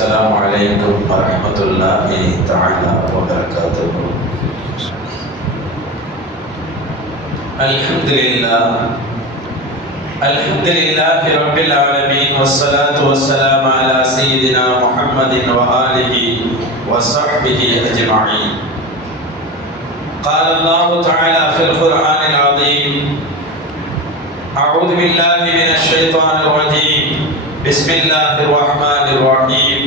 السلام عليكم ورحمة الله تعالى وبركاته. الحمد لله رب العالمين، والصلاة والسلام على سيدنا محمد وآله وصحبه أجمعين. قال الله تعالى في القرآن العظيم: أعوذ بالله من الشيطان الرجيم، بسم الله الرحمن الرحيم.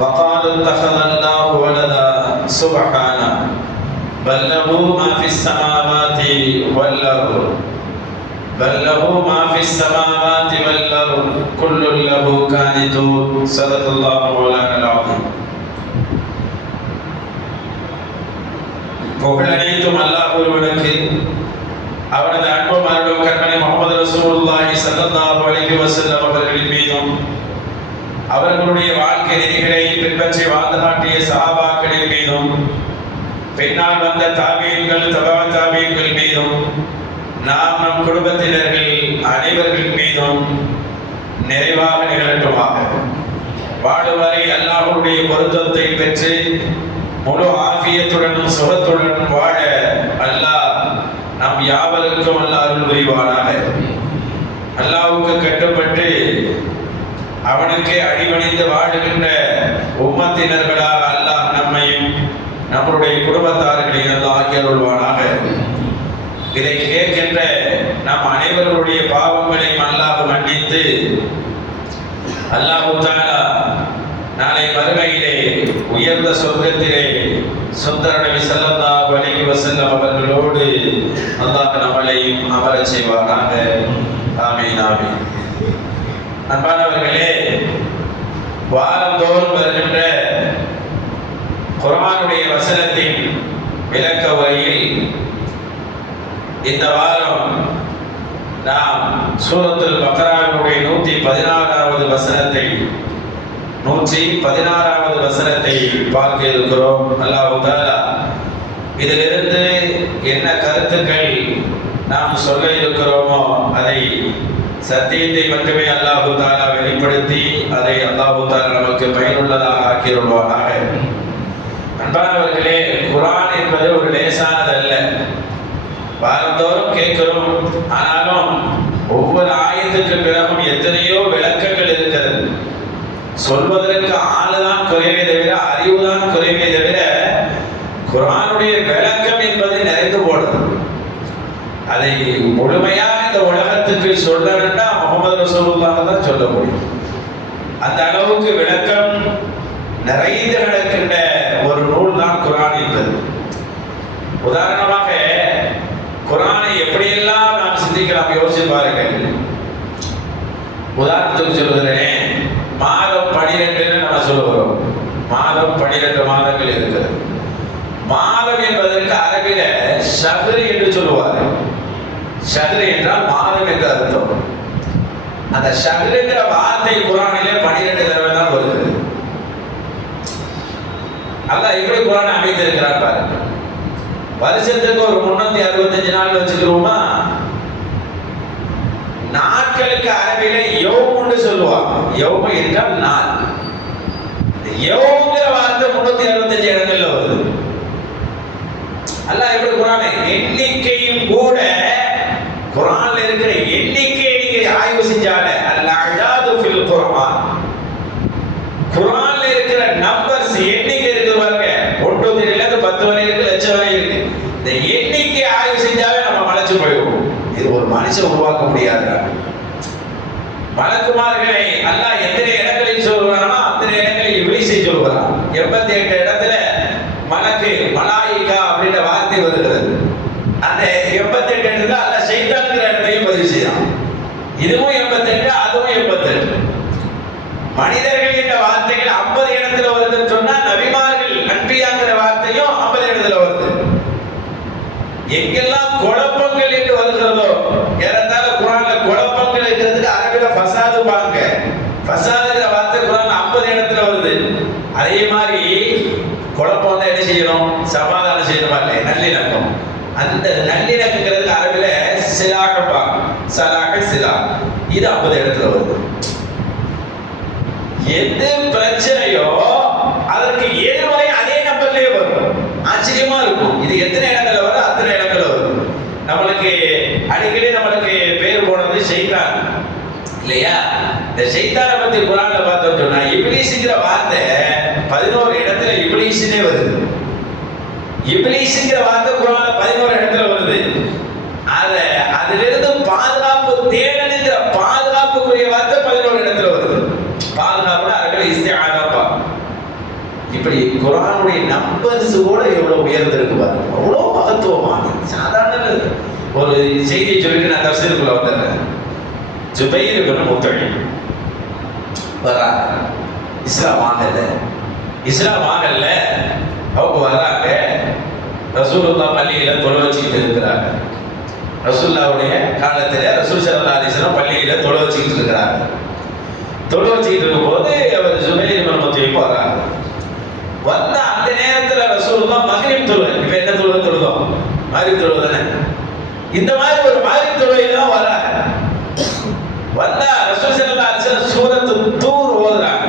وقالوا اتخذ الله ولدا سبحانه بل له ما في السماوات والأرض كل له قانتون. صدق الله مولانا العظيم. புகழனைத்தும் அல்லாஹ் ஒருவனுக்கு, அவரது அன்பும் அருளும் கற்பனை முஹம்மது ரசூலுல்லாஹி ஸல்லல்லாஹு அலைஹி வஸல்லம் அவர்களின் மீதும், அவர்களுடைய வாழ்க்கை நெறிகளை பின்பற்றி வாழ்ந்து காட்டிய சஹாபாக்களின் மீதும், பின்னால் வந்த தாபீன்கள், தபா தாபீன்கள் மீதும், நாம் நம் குடும்பத்தினர்கள் அனைவர்கள் மீதும் நிறைவாக நிகழட்டுமாக. வாழுவரை அல்லாஹ்வுடைய பொருத்தத்தை பெற்று முழு ஆஃபியத்துடனும் சுகத்துடனும் வாழ அல்லாஹ் நம் யாவருக்கும் அல்லாஹ் அருள் புரிவானாக. அல்லாஹ்வுக்கு கட்டுப்பட்டு அவனுக்கே அடிபணிந்து வாழுகின்ற உம்மத்தினர்களாக அல்லாஹ் நம்மையும் நம்முடைய குடும்பத்தார்களையும் அல்லாஹ் ஆக்கி அருள்வானாக. இதை கேட்கின்ற நம் அனைவருடைய பாவங்களையும் அல்லாஹ் மன்னித்து அல்லாஹ் தஆலா நாளை மறுமையிலே உயர்ந்த சொர்க்கத்திலே சுந்தர நபி ஸல்லல்லாஹு அலைஹி வஸல்லம் அவர்களோடு அல்லாஹ் நம்மளையும் அமரச் செய்வானாக. ஆமீன் ஆமீன். அன்பானவர்களே, வாரந்தோறும் வருகின்ற குர்ஆனுடைய வசனத்தின் விளக்க உரையில் இந்த வாரம் நாம் சூரத்துல் பக்ராவுடைய 116வது வசனத்தை 116வது வசனத்தை பார்க்க இருக்கிறோம். அல்லாஹ் தஆலா இதிலிருந்து என்ன கருத்துக்கள் நாம் சொல்ல இருக்கிறோமோ அதை சத்தியத்தை மட்டுமே அல்லாஹ் தஆலா வெளிப்படுத்தி அதை அல்லாஹ் தஆலா நமக்கு பயனுள்ளதாக ஆக்கிடுவானாக. அன்பானவர்களே, குர்ஆன் என்பது ஒரு லேசானது அல்ல. வாரந்தோறும் கேட்கிறோம், ஆனாலும் ஒவ்வொரு ஆயத்துக்கு பிறகும் எத்தனையோ விளக்கங்கள் இருக்கிறது. சொல்வதற்கு ஆளுதான் குறைவே தவிர, அறிவுதான் குறைவே தவிர, குர்ஆனுடைய விளக்கம் என்பது நிறைந்து போடுது. அதை முழுமையாக இந்த உலகத்துக்கு சொல்லணும்னா முஹம்மது ரசூலுல்லாஹ் தான் சொல்ல முடியும். அந்த அளவுக்கு விளக்கம் நிறைந்து கிடக்கின்ற ஒரு நூல் தான் குர்ஆன் என்பது. உதாரணமாக குர்ஆனை எப்படியெல்லாம் நாம் சிந்திக்கலாம், யோசிச்சு பாருங்கள். உதாரணத்துக்கு சொல்லுகிறேன், மாதம் 12 நம்ம சொல்லுகிறோம். மாதம் 12 மாதங்கள் இருக்கிறது. மாதம் என்பதற்கு அரபில ஷஹ்ர் என்று சொல்லுவார்கள். ஷஹ்ர் என்றால் மாதம் என்று அர்த்தம். அந்த ஷஹ்ர் என்ற வார்த்தை குர்ஆனிலே 12 தடவை தான் வருது. அல்லாஹ் எப்படி குர்ஆனை அமைத்திருக்கிறார் பாருங்க. வருஷத்துக்கு ஒரு 365 நாள் வச்சுக்கிறோமா? நாட்களுக்கு அரபிலே யௌம்னு சொல்லுவாங்க. யௌம் என்றால் நாள். யௌம்ங்கிற வார்த்தை 365 இடங்கள்ல வருது. அல்லாஹ் எப்படி குர்ஆனை எண்ணிக்கையும் கூட, குர்ஆன்ல இருக்கிற எண்ணிக்கையை நீங்க ஆய்வு செஞ்சாலே அல்-அஅதாது ஃபில் குர்ஆன், குர்ஆன்ல இருக்கிற நம்பர்ஸ் எண்ணிக்கை இருக்கு பாருங்க, 1 தெரியல 10 வரை இருக்கு, லட்சம் வரை இருக்கு. இந்த எண்ணிக்கை ஆய்வு செஞ்சாவே நம்ம மலைச்சு போயிடுவோம். இது ஒரு மனுஷன் உருவாக்க முடியாது. மலக்குமார்களை அல்லாஹ் எத்தனை இடங்களில் சொல்கிறானோ அத்தனை இடங்களில் இப்லீஸை சொல்கிறான். 88 இடத்துல மலக்கு மலாயிகா அப்படின்ற வார்த்தை வருகிறது. அந்த 88 இடத்துல அல்லாஹ் ஷைத்தான்ங்கிற இடத்தையும் பதிவு செய்யறான். இதுவும் 88, அதுவும் 88. மனிதர்கள் என்ற வார்த்தைகள் 50 இடத்துல வருதுன்னு சொன்னா, நபிமார்கள் அன்பியாங்கிற வார்த்தையும் 50 இடத்துல வருது. எங்கெல்லாம் குழப்பங்கள் என்று வருகிறதோ, ஏறத்தாழ குர்ஆன்ல குழப்பங்கள் இருக்கிறதுக்கு அரபில ஃபசாது பாங்க. ஃபசாதுங்கிற வார்த்தை குர்ஆன்ல 50 இடத்துல வருது. அதே மாதிரி குழப்பம் வந்தா என்ன செய்யணும்? சமாதானம் செய்யணுமா இல்லை? நல்லிணக்கம். அந்த நல்லிணக்கங்கிறது அரபில சிலாக பாங்க. சலாக சிலா, இது 50 இடத்துல வருது. எது பிரச்சனையோ அதற்கு எதிர்மறை அதே நம்பர்லயே வரும். ஆச்சரியமா இருக்கும். இது எத்தனை இடங்கள்ல வரும்? அத்தனை இடங்கள்ல வரும். நம்மளுக்கு அடிக்கடி நம்மளுக்கு பேர் போனது ஷைத்தான் இல்லையா? இந்த ஷைத்தானை பத்தி குர்ஆன்ல பார்த்தோம் சொன்னா இப்லீஸ்ங்கிற வார்த்தை 11 இடத்துல இப்லீஸ்னே வருது. இப்லீஸ்ங்கிற வார்த்தை குர்ஆன்ல 11 இடத்துல வருது. அதிலிருந்து பாதுகாப்பு தேடணுங்கிற பாதுகாப்புக்குரிய வார்த்தை 11 இடத்துல வருது. பாதுகாப்பு அதுக்கு இஸ்திஆனா. இப்படி குர்ஆனுடைய நம்பர்ஸ் கூட எவ்வளவு உயர்ந்திருக்கு பாருங்க. அவ்வளவு மகத்துவமானது. சாதாரண ஒரு செய்தியை சொல்லிட்டு நான் தஃசீருக்குள்ள வந்துடுறேன். ஜுபைர் இப்னு முத்தஇம் வராங்க. இஸ்லாம் ஆகல அவங்க வர்றாங்க. ரசூலுல்லாஹ் பள்ளியில தொழ வச்சுக்கிட்டு இருக்கிறாங்க. ரசூலுல்லாஹ்வுடைய காலத்துல ரசூல் ஸல்லல்லாஹு அலைஹி வஸல்லம் பள்ளியில தொழ வச்சுக்கிட்டு இருக்கிறாங்க. தொழ வச்சுக்கிட்டு இருக்கும்போது அவர் ஜுபைர் இப்னு முத்தஇம் வர்றாங்க. வந்த அந்த நேரத்துல ரசூலுல்லாஹ் மக்ரிப் தொழுகை, இப்ப என்ன தொழுகை தொழுதோம்? மக்ரிப் தொழுகை தானே. இந்த மாதிரி ஒரு மக்ரிப் தொழுகையில தான் வர்றாங்க. வந்தா ரசூல் ஸல்லல்லாஹு அலைஹி வஸல்லம் சூரத்து தூர் ஓதுறாங்க.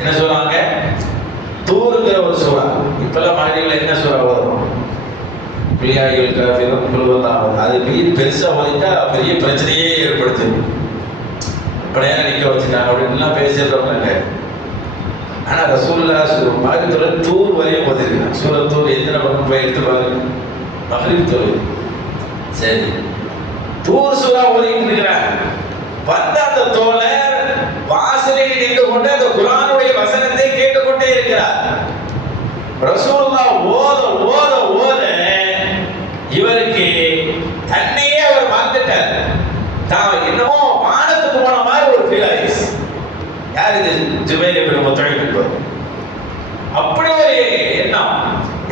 என்ன சொல்றாங்க? தூருங்கிற ஒரு சூரா. இப்பெல்லாம் மக்ரிப்ல என்ன சூரா ஓதுறோம்? பிரியாயில் காஃபிரும் குல்வல்லாஹ். அது பெருசா ஓதிட்டா பெரிய பிரச்சனையே ஏற்படுத்துது. பழைய நிக்க வச்சுட்டாங்க அப்படின்லாம் பேசிடுறோம்னாங்க. ஆனா ரசூலுல்லாஹ் மக்ரிப்ல தூர் வரையும் ஓதிருக்காங்க. சூரத் தூர் எத்தனை பக்கம் போய் எடுத்து பாருங்க. மக்ரிப் தொழுகை. சரி, தூர் சூரா ஓதிட்டு இருக்கிறாங்க. வந்த அந்த தோழர் வாசலில் நின்று கொண்டு அந்த குர்ஆனுடைய வசனத்தை கேட்டுக்கொண்டே இருக்கிறார். ரசூலுல்லாஹ் ஓத ஓத ஓத இவருக்கு தன்னையே அவர் மறந்துட்டார். தான் என்னமோ வானத்துக்கு போன மாதிரி ஒரு ஃபீல் ஆயிடுச்சு. யார் இது? ஜுபைர் இப்னு முத்தஇம். அப்படி ஒரு எண்ணம்.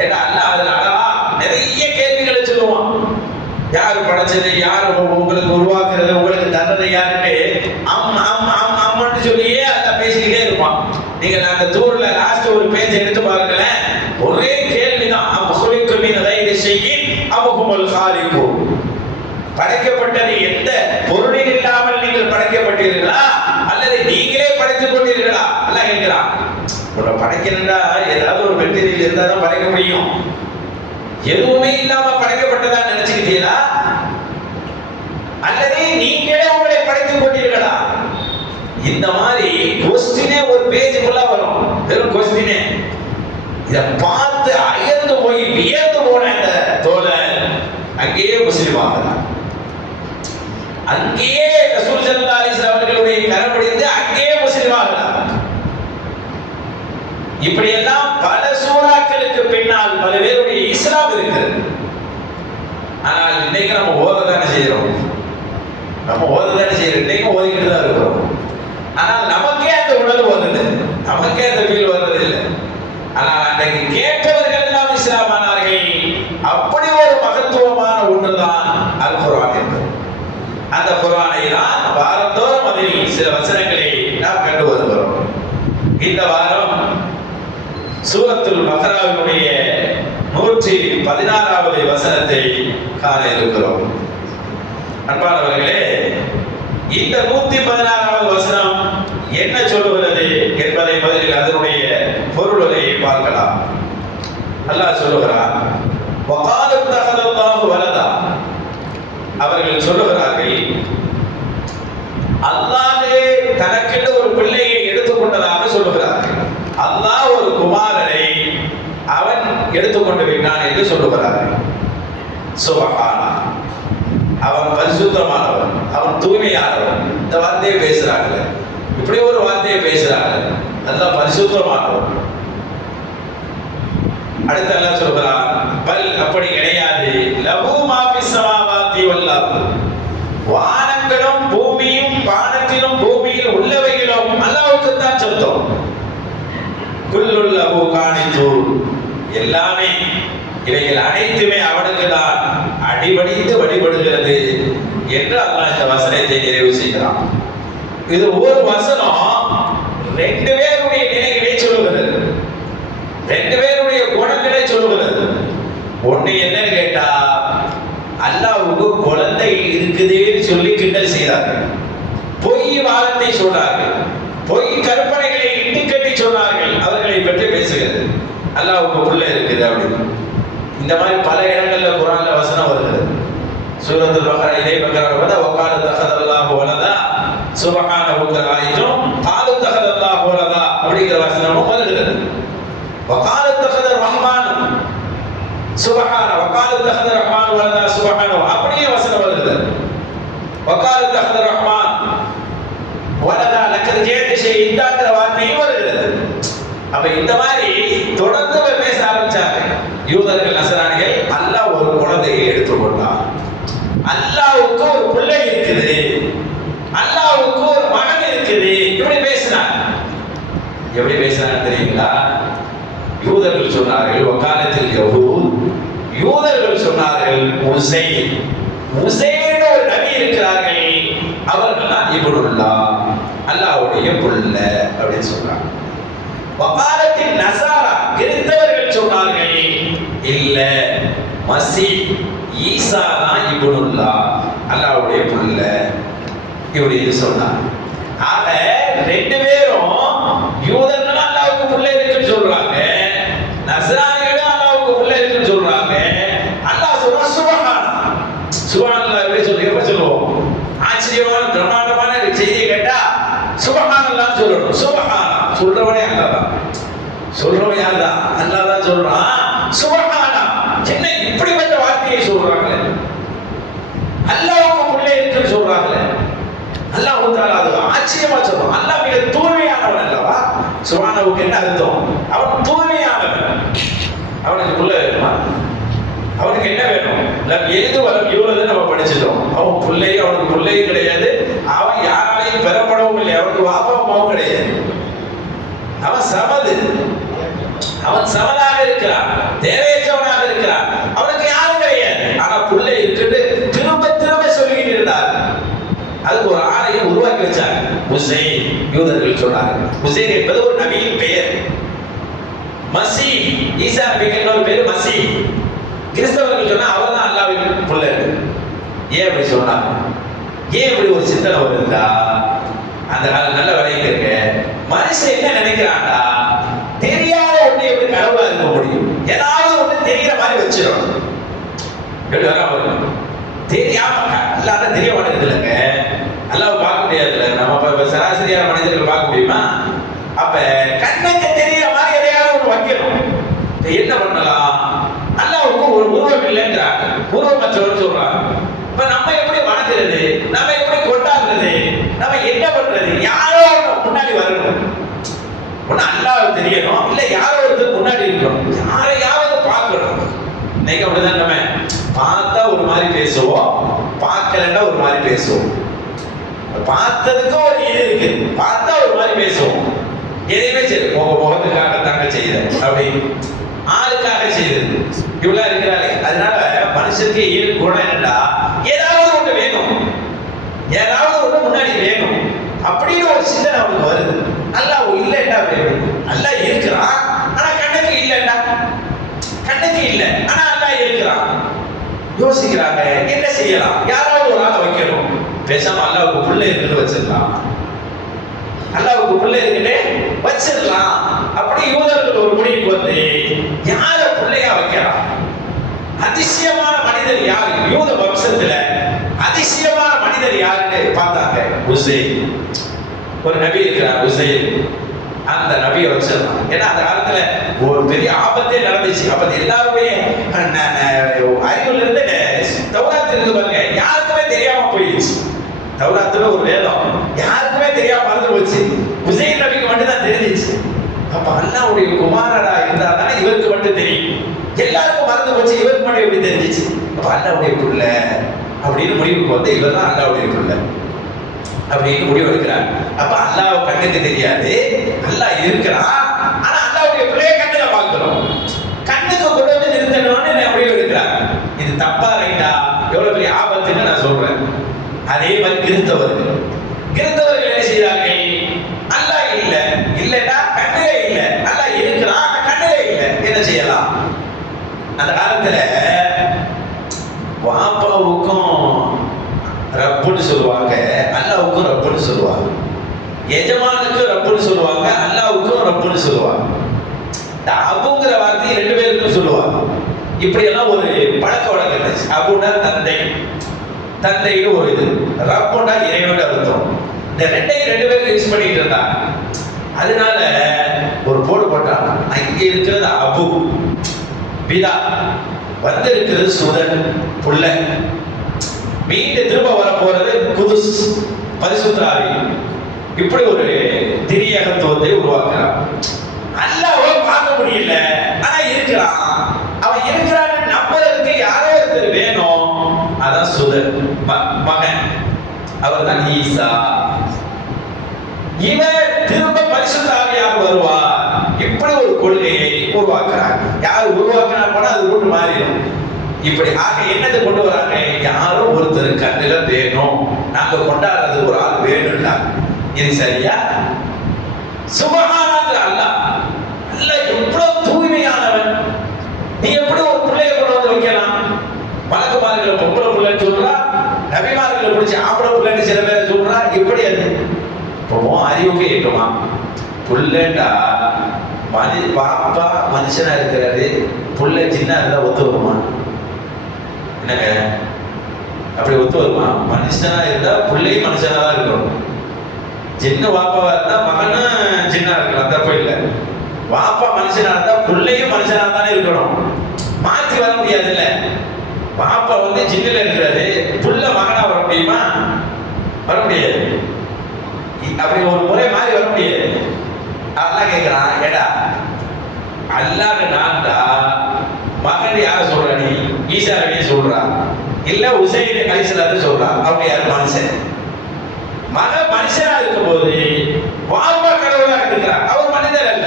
ஏன்னா அல்லாஹ் அதுல அழகா நிறைய கேள்விகளை சொல்லுவான். யாரு படைச்சது, யாரு உங்களுக்கு உருவாக்குறது, உங்களுக்கு தந்தது யாருன்னு அம்மன்னு சொல்லியே அல்லாஹ் பேசிக்கிட்டே இருப்பான். நீங்க அந்த தூர்ல லாஸ்ட் ஒரு பேஜ் எடுத்து பாருங்களேன். ஒரே கேள்விதான். படைக்கப்பட்டது எந்த பொருளில் இல்லாமல் நீங்கள் படைக்கப்பட்டீர்களா அல்லது நீங்களே படைத்துக் கொண்டீர்களா? அல்லாஹ் கேட்கிறான். படைக்கிறா ஏதாவது ஒரு மெட்டீரியல் இருந்தா தான் படைக்க முடியும். எதுவுமே இல்லாம படைக்கப்பட்டதா நினைச்சுக்கிட்டீங்களா அல்லது நீங்களே உங்களை படைத்துக் கொண்டீர்களா? இந்த மாதிரி கொஸ்டினே ஒரு பேஜ் ஃபுல்லா வரும். வெறும் கொஸ்டினே. இத பார்த்து அயர்ந்து போய் வியர்ந்து போன அந்த தோழர் அங்கேயே முஸ்லிம் ஆகிறார். அங்கேயே ரசூல் ஸல்லல்லாஹு அலைஹி வஸல்லம் அவர்களுடைய கரப்பிடித்து அங்கேயே முஸ்லிம் ஆகிறார். இப்படி எல்லாம் பல சூறாக்களுக்கு பின்னால் பல பேருடைய இஸ்லாம் இருக்கிறது. ஆனால் இன்னைக்கு நம்ம ஓததானே செய்யறோம். இன்னைக்கு ஓதிக்கிட்டு தான் இருக்கிறோம். ஆனால் நமக்கே அந்த உணர்வு வருது, நமக்கே அந்த ஃபீல் வர்றது இல்லை. ஆனால் அன்றைக்கு கேட்டவர்கள் எல்லாம் இஸ்லாமானார்கள். அப்படி ஒரு மகத்துவமான ஒன்றுதான் அல் குர்ஆன் என்பது. அந்த குர்ஆனை தான் வாரந்தோறும் அதில் சில வசனங்களை நாம் கண்டு வருகிறோம். இந்த வாரம் சூரத்துல் பக்ராவினுடைய 116வது வசனத்தை காண இருக்கிறோம். அன்பானவர்களே, இந்த 116வது வசனம் என்ன சொல்லுகிறது என்பதை முதலில் அதனுடைய பொருளை பார்க்கலாம். அல்லாஹ் சொல்லுகிறார், வகால தஹதல்லாஹு வலதா. அவர்கள் சொல்லுகிறார்கள், அல்லாஹ்வே தனக்கென்று ஒரு பிள்ளையை எடுத்துக்கொண்டதாக சொல்லுகிறார்கள். அல்லாஹ் ஒரு குமாரனை அவன் எடுத்துக்கொண்டு விட்டான் என்று சொல்லுகிறார்கள். சுப்ஹானா, அவன் பரிசுத்தமானவன், அவன் தூய்மையானவன். இந்த வார்த்தையை பேசுறாங்க. இப்படி ஒரு வார்த்தையை பேசுறாங்க. அல்லாஹ் பரிசுத்தமானவன். அடுத்து அல்லாஹ் சொல்கிறான், பல் அப்படி கிடையாது. லஹு மா ஃபிஸ் ஸமாவாதி வல் அர்த். வானங்களும் பூமியும் வானத்திலும் பூமியில் உள்ளவைகளும் அல்லாஹ்வுக்கு தான் சொந்தம். குல்லுல் லஹு கானிதூன். எல்லாமே இவைகள் அனைத்துமே அவனுக்கு தான் அடிபணிந்து வழிபடுகிறது என்று அல்லாஹ் இந்த வசனத்தை நிறைவு செய்கிறான். இது ஒரு வசனம் ரெண்டு பேருடைய நிலைகளை சொல்லுகிறது, ரெண்டு பேருடைய குணங்களை சொல்லுகிறது. ஒண்ணு என்னன்னு கேட்டா, அல்லாஹ்வுக்கு குழந்தை இருக்குதுன்னு சொல்லி கிண்டல் செய்தார்கள், பொய் வாதத்தை சொல்றார்கள். பொய் கற்பனைகளை இட்டு கட்டி சொன்னார்கள், அவர்களை பற்றி பேசுகிறது. அல்லாஹ்வுக்கு புள்ள இருக்குது அப்படின்னு. இந்த மாதிரி பல இடங்கள்ல குர்ஆன்ல வசனம் வருகிறது. சூரத்துல் பக்ரா இதே பக்ரால வந்து வகால தஹதல்லாஹு வலதா சுப்ஹானஹு கராயிதும் கால தஹதல்லாஹு வலதா அப்படிங்கிற வசனமும் வருகிறது. வகால தஹத ரஹ்மான் சுப்ஹான வகால தஹத ரஹ்மான் வலதா சுப்ஹானஹு அப்படியே வசனம் வருகிறது. வகால தஹத ரஹ்மான் வலதா லக்கத் ஜேத ஷை இந்தாங்கிற வார்த்தையும் வருகிறது. அப்ப இந்த மாதிரி தொடர்ந்து பேச ஆரம்பிச்சாங்க யூதர்கள் நசராணிகள். அல்லாஹ் ஒரு குழந்தையை எடுத்துக்கொண்டான், அல்லாஹ்வுக்கு ஒரு பிள்ளை இருக்குது, அல்லாஹ்வுக்கு ஒரு மகன் இருக்குது, இப்படி பேசினாங்க. எப்படி பேசினாங்க தெரியுங்களா? யூதர்கள் சொன்னார்கள் வகாலத்தில் யஹூத், யூதர்கள் சொன்னார்கள் உஸைர் ஒரு நபி இருக்கிறார்கள், அவர்கள் தான் இப்னுல்லாஹ், அல்லாஹ்வுடைய புள்ள அப்படின்னு சொல்றாங்க. வகாலத்தில் நசாரா, கிறிஸ்தவர்கள் சொன்னார்கள் இல்ல மசீஹ் ஈசா தான் இப்னுல்லாஹ், அல்லாஹ்வுடைய புள்ள இப்படி சொன்னாங்க. ஆக ரெண்டு பேரும் யூதர்கள் அல்லாஹ்வுக்கு புள்ள இருக்குன்னு சொல்றாங்க, நஸ்ரானிகள் அல்லாஹ்வுக்கு புள்ள இருக்குன்னு சொல்றாங்க. அல்லாஹ் சொல்றான் சுப்ஹானல்லாஹ். சுப்ஹானல்லாஹ் எப்படி சொல்லுவோம்? ஆச்சரியமான பிரம்மாண்டமான செய்தியை கேட்டா சுப்ஹானல்லாஹ் சொல்லணும். சுப்ஹானல்லாஹ் சொல்றவனே அல்லாஹ் தான், சொல்றவன் யார் தான்? அல்லாஹ் தான் சொல்றான் சுப்ஹானல்லாஹ். என்ன இப்படிப்பட்ட வார்த்தையை சொல்றாங்களே, அல்லாஹ்வுக்கு பிள்ளை இருக்குன்னு சொல்றாங்களே. அல்லாஹ் தஆலா அது ஆச்சரியமா சொல்றான். அல்லாஹ் மிக தூய்மையானவன் அல்லவா? சுப்ஹானஹுக்கு என்ன அர்த்தம்? அவன் தூய்மையானவன். அவனுக்கு பிள்ளை வேணுமா? அவனுக்கு என்ன வேணும்? லம் எலிது வலம் யூலது நம்ம படிச்சிட்டோம். அவன் பிள்ளை, அவனுக்கு பிள்ளையும் கிடையாது, அவன் யாராலையும் பெறப்படவும் இல்லை, அவனுக்கு வாப்பாவும் கிடையாது. அவன் சமது, அவன் சமனாக இருக்கிறான், தேவையற்றவனாக இருக்கிறான், அவனுக்கு யாரும் கிடையாது. ஆனா பிள்ளை இருக்குன்னு திரும்ப திரும்ப சொல்லிக்கிட்டு இருந்தார். அதுக்கு ஒரு ஆணையை உருவாக்கி வச்சாங்க. உஸைர், யூதர்கள் சொன்னாங்க. உஸைர் என்பது ஒரு நபியின் பெயர். மசீஹ், ஈசா நபிக்கு இன்னொரு பேர் மசீஹ். கிறிஸ்தவர்கள் சொன்னா அவர் தான் அல்லாஹ்வின் பிள்ளை. ஏன் அப்படி சொன்னாங்க? ஏன் இப்படி ஒரு சிந்தனை வருதா? அந்த காலம் நல்ல விளையாட்டு இருக்கு. மனுஷன் என்ன நினைக்கிறான்டா, தெரியாத ஒண்ணு எப்படி கடவுளா இருக்க முடியும்? ஏதாவது ஒண்ணு தெரிகிற மாதிரி வச்சிடும். எப்படி வர தெரியாம அல்லாஹ் தெரிய மாட்டேங்குது இல்லைங்க. அல்லாஹ் பார்க்க முடியாதுல்ல. நம்ம சராசரியான மனிதர்கள் பார்க்க முடியுமா? அப்ப கண்ணுக்கு தெரிகிற மாதிரி எதையாவது ஒண்ணு வைக்கணும். என்ன பண்ணலாம்? அல்லாஹ்வுக்கு ஒரு உருவம் இல்லைங்கிறாங்க, உருவமற்றவர்னு சொல்றாங்க. இப்ப நம்ம எப்படி வணங்குறது, நம்ம எப்படி கொண்டாடுறது, நம்ம என்ன பண்றது? யாரோ முன்னாடி வரணும். ஒண்ணு அல்லாஹ் தெரியணும், இல்ல யாரோ ஒருத்தர் முன்னாடி இருக்கணும், யாரையாவது பார்க்கணும். இன்னைக்கு அப்படிதான். நம்ம பார்த்தா ஒரு மாதிரி பேசுவோம், பார்க்கலன்னா ஒரு மாதிரி பேசுவோம். பார்த்ததுக்கு ஒரு இது இருக்கு, பார்த்தா ஒரு மாதிரி பேசுவோம். எதையுமே சரி உங்க முகத்துக்காக தாங்க செய்யுது, அப்படி ஆளுக்காக செய்யுது, இவ்வளவு இருக்கிறாரு. அதனால மனுஷனுக்கு ஈடு குணம் என்னடா, ஏதாவது ஒண்ணு வேணும், ஏதாவது ஒண்ணு முன்னாடி வேணும் அப்படின்னு ஒரு சிந்தனை அவனுக்கு வருது. அல்லாஹ் இல்லைண்டா வேணும், அல்லாஹ் இருக்கிறான் ஆனா கண்ணுக்கு இல்லைண்டா, கண்ணுக்கு இல்லை ஆனா அல்லாஹ் இருக்கிறான். யோசிக்கிறாங்க என்ன செய்யலாம்? யாராவது ஒரு ஆளை வைக்கணும். பேசாம அல்லாஹ்வுக்கு பிள்ளை இருக்குன்னு வச்சிடலாம், அல்லாஹ்வுக்கு பிள்ளை இருக்குன்னு வச்சிடலாம். அப்படி யூதர்கள் ஒரு முடிவுக்கு வந்து யார பிள்ளையா வைக்கலாம்? அதிசயமான மனிதர் யாரு? யூத வம்சத்துல அதிசயமான மனிதர் யாருன்னு பார்த்தாங்க. உஸைர், ஒரு நபி இருக்கிறார் உஸைர். அந்த நபியை வச்சிடலாம். ஏன்னா அந்த காலத்துல ஒரு பெரிய ஆபத்தே நடந்துச்சு. அப்ப எல்லாருமே அறிவுல இருந்து தௌராத் இருந்து பாருங்க, யாருக்குமே தெரியாம போயிடுச்சு. தௌராத்துல ஒரு வேதம் யாருக்குமே தெரியாம மறந்து போச்சு. உஸைர் நபிக்கு மட்டும் தான் தெரிஞ்சிச்சு. அப்ப அல்லாஹ்வுடைய குமாரரா இருந்தா தானே இவருக்கு மட்டும் தெரியும். எல்லாருக்கும் மறந்து போச்சு, இவருக்கு மட்டும் எப்படி தெரிஞ்சிச்சு? அப்ப அல்லாஹ்வுடைய பிள்ளை அப்படின்னு முடிவுக்கு வந்து இவர் தான் அல்லாஹ்வுடைய பிள்ளை அப்படின்னு முடிவு எடுக்கிறார். அப்ப அல்லாஹ் கண்ணுக்கு தெரியாது, அல்லாஹ் இருக்கிறான். ஆனா அல்லாஹ்வுடைய பிள்ளையை கண்ணுல பார்க்கிறோம். கண்ணுக்கு கொண்டு வந்து நிறுத்தணும்னு முடிவு எடுக்கிறார். இது தப்பா ரைட்டா? எவ்வளவு பெரிய ஆபத்துன்னு நான் சொல்றேன். அதே மாதிரி கிறிஸ்தவர்கள் என்ன செய்தார்கள்? அல்லாஹ் இல்லை, இல்லைன்னா கண்ணிலே இல்லை, அல்லாஹ் இருக்கிறான் கண்ணிலே இல்லை, என்ன செய்யலாம்? அந்த காலத்துல வாப்பாவுக்கும் ரப்புன்னு சொல்லுவாங்க, அல்லாஹ்வுக்கும் ரப்புன்னு சொல்லுவாங்க. எஜமானுக்கு ரப்புன்னு சொல்லுவாங்க, அல்லாவுக்கும் ரப்புன்னு சொல்லுவாங்க. இந்த அபுங்கிற வார்த்தையை 2 பேருக்கும் சொல்லுவாங்க. இப்படி எல்லாம் ஒரு பழக்க வழக்கம் இருந்துச்சு. அபுனா தந்தை, தந்தைன்னு ஒரு இது, ரப்புனா இறைவன் அர்த்தம். இந்த 2 பேருக்கு யூஸ் பண்ணிட்டு இருந்தாங்க. அதனால ஒரு போடு போட்டாங்க, அங்க இருக்கிறது அபு பிதா, வந்து இருக்கிறது சுதன் புள்ள, மீண்டும் திரும்ப வர போறது குதுஸ் பரிசுத்த ஆவி. இப்படி ஒரு திரியகத்துவத்தை உருவாக்குறான். அல்லாஹ்வை பார்க்க முடியல, ஆனா இருக்கிறான். அவன் இருக்கிறான்னு நம்புறதுக்கு யாரோ ஒருத்தர் வேணும். அதான் சுதன் மகன், அவர் தான் ஈசா. இவர் திரும்ப பரிசுத்த ஆவியாக வருவார். இப்படி ஒரு கொள்கையை உருவாக்குறாங்க. யார் உருவாக்கினா போனா அது ரூட் மாறிடும். இப்படி ஆக என்னது கொண்டு வராங்க, யாரோ ஒருத்தர் கண்ணுல வேணும், நாங்க கொண்டாடுறது ஒரு ஆள் வேணும்னா இது சரியா? சுபஹானல்லாஹ், அல்லாஹ் அல்லாஹ் எவ்வளவு தூய்மையானவன். நீ எப்படி ஒரு பிள்ளையை கொண்டு வந்து வைக்கலாம்? மலக்குமார்களை பொம்பளை பிள்ளைன்னு சொல்றா, நபிமார்களை பிடிச்சி ஆம்பளை பிள்ளைன்னு சில பேரை சொல்றா. எப்படி அது? இப்போ அறிவுக்கு ஏற்றுமா? புள்ளண்டா பாப்பா மனுஷனா இருக்கிறாரு, புள்ள சின்ன இருந்தா ஒத்து வருமா? என்னங்க அப்படி ஒத்து வருமா? மனுஷனா இருந்தா பிள்ளையும் மனுஷனா தான் இருக்கணும். சின்ன வாப்பாவா இருந்தா மகனும் சின்ன இருக்கலாம், தப்பு இல்லை. வாப்பா மனுஷனா இருந்தா பிள்ளையும் மனுஷனா தானே இருக்கணும். மாற்றி வர முடியாது இல்ல. பாப்பா வந்து சின்னல இருக்கிறாரு, புள்ள மகனா வர முடியுமா? வர முடியாது. அப்படி ஒரு முறை மாறி வர முடியாது. அல்லாஹ் கேட்கிறான், ஏடா அல்லாஹ் நான்டா மகன் யார சொல்ற? நீ ஈசா நபியை சொல்றா, இல்ல உசைன் அலைஹிஸ்ஸலாத்தை சொல்றா? அவங்க யார்? மனுஷன். மகன் மனுஷனா இருக்கும் போது வாப்பா கடவுளாக இருக்கிறார். அவர் மனிதர் அல்ல.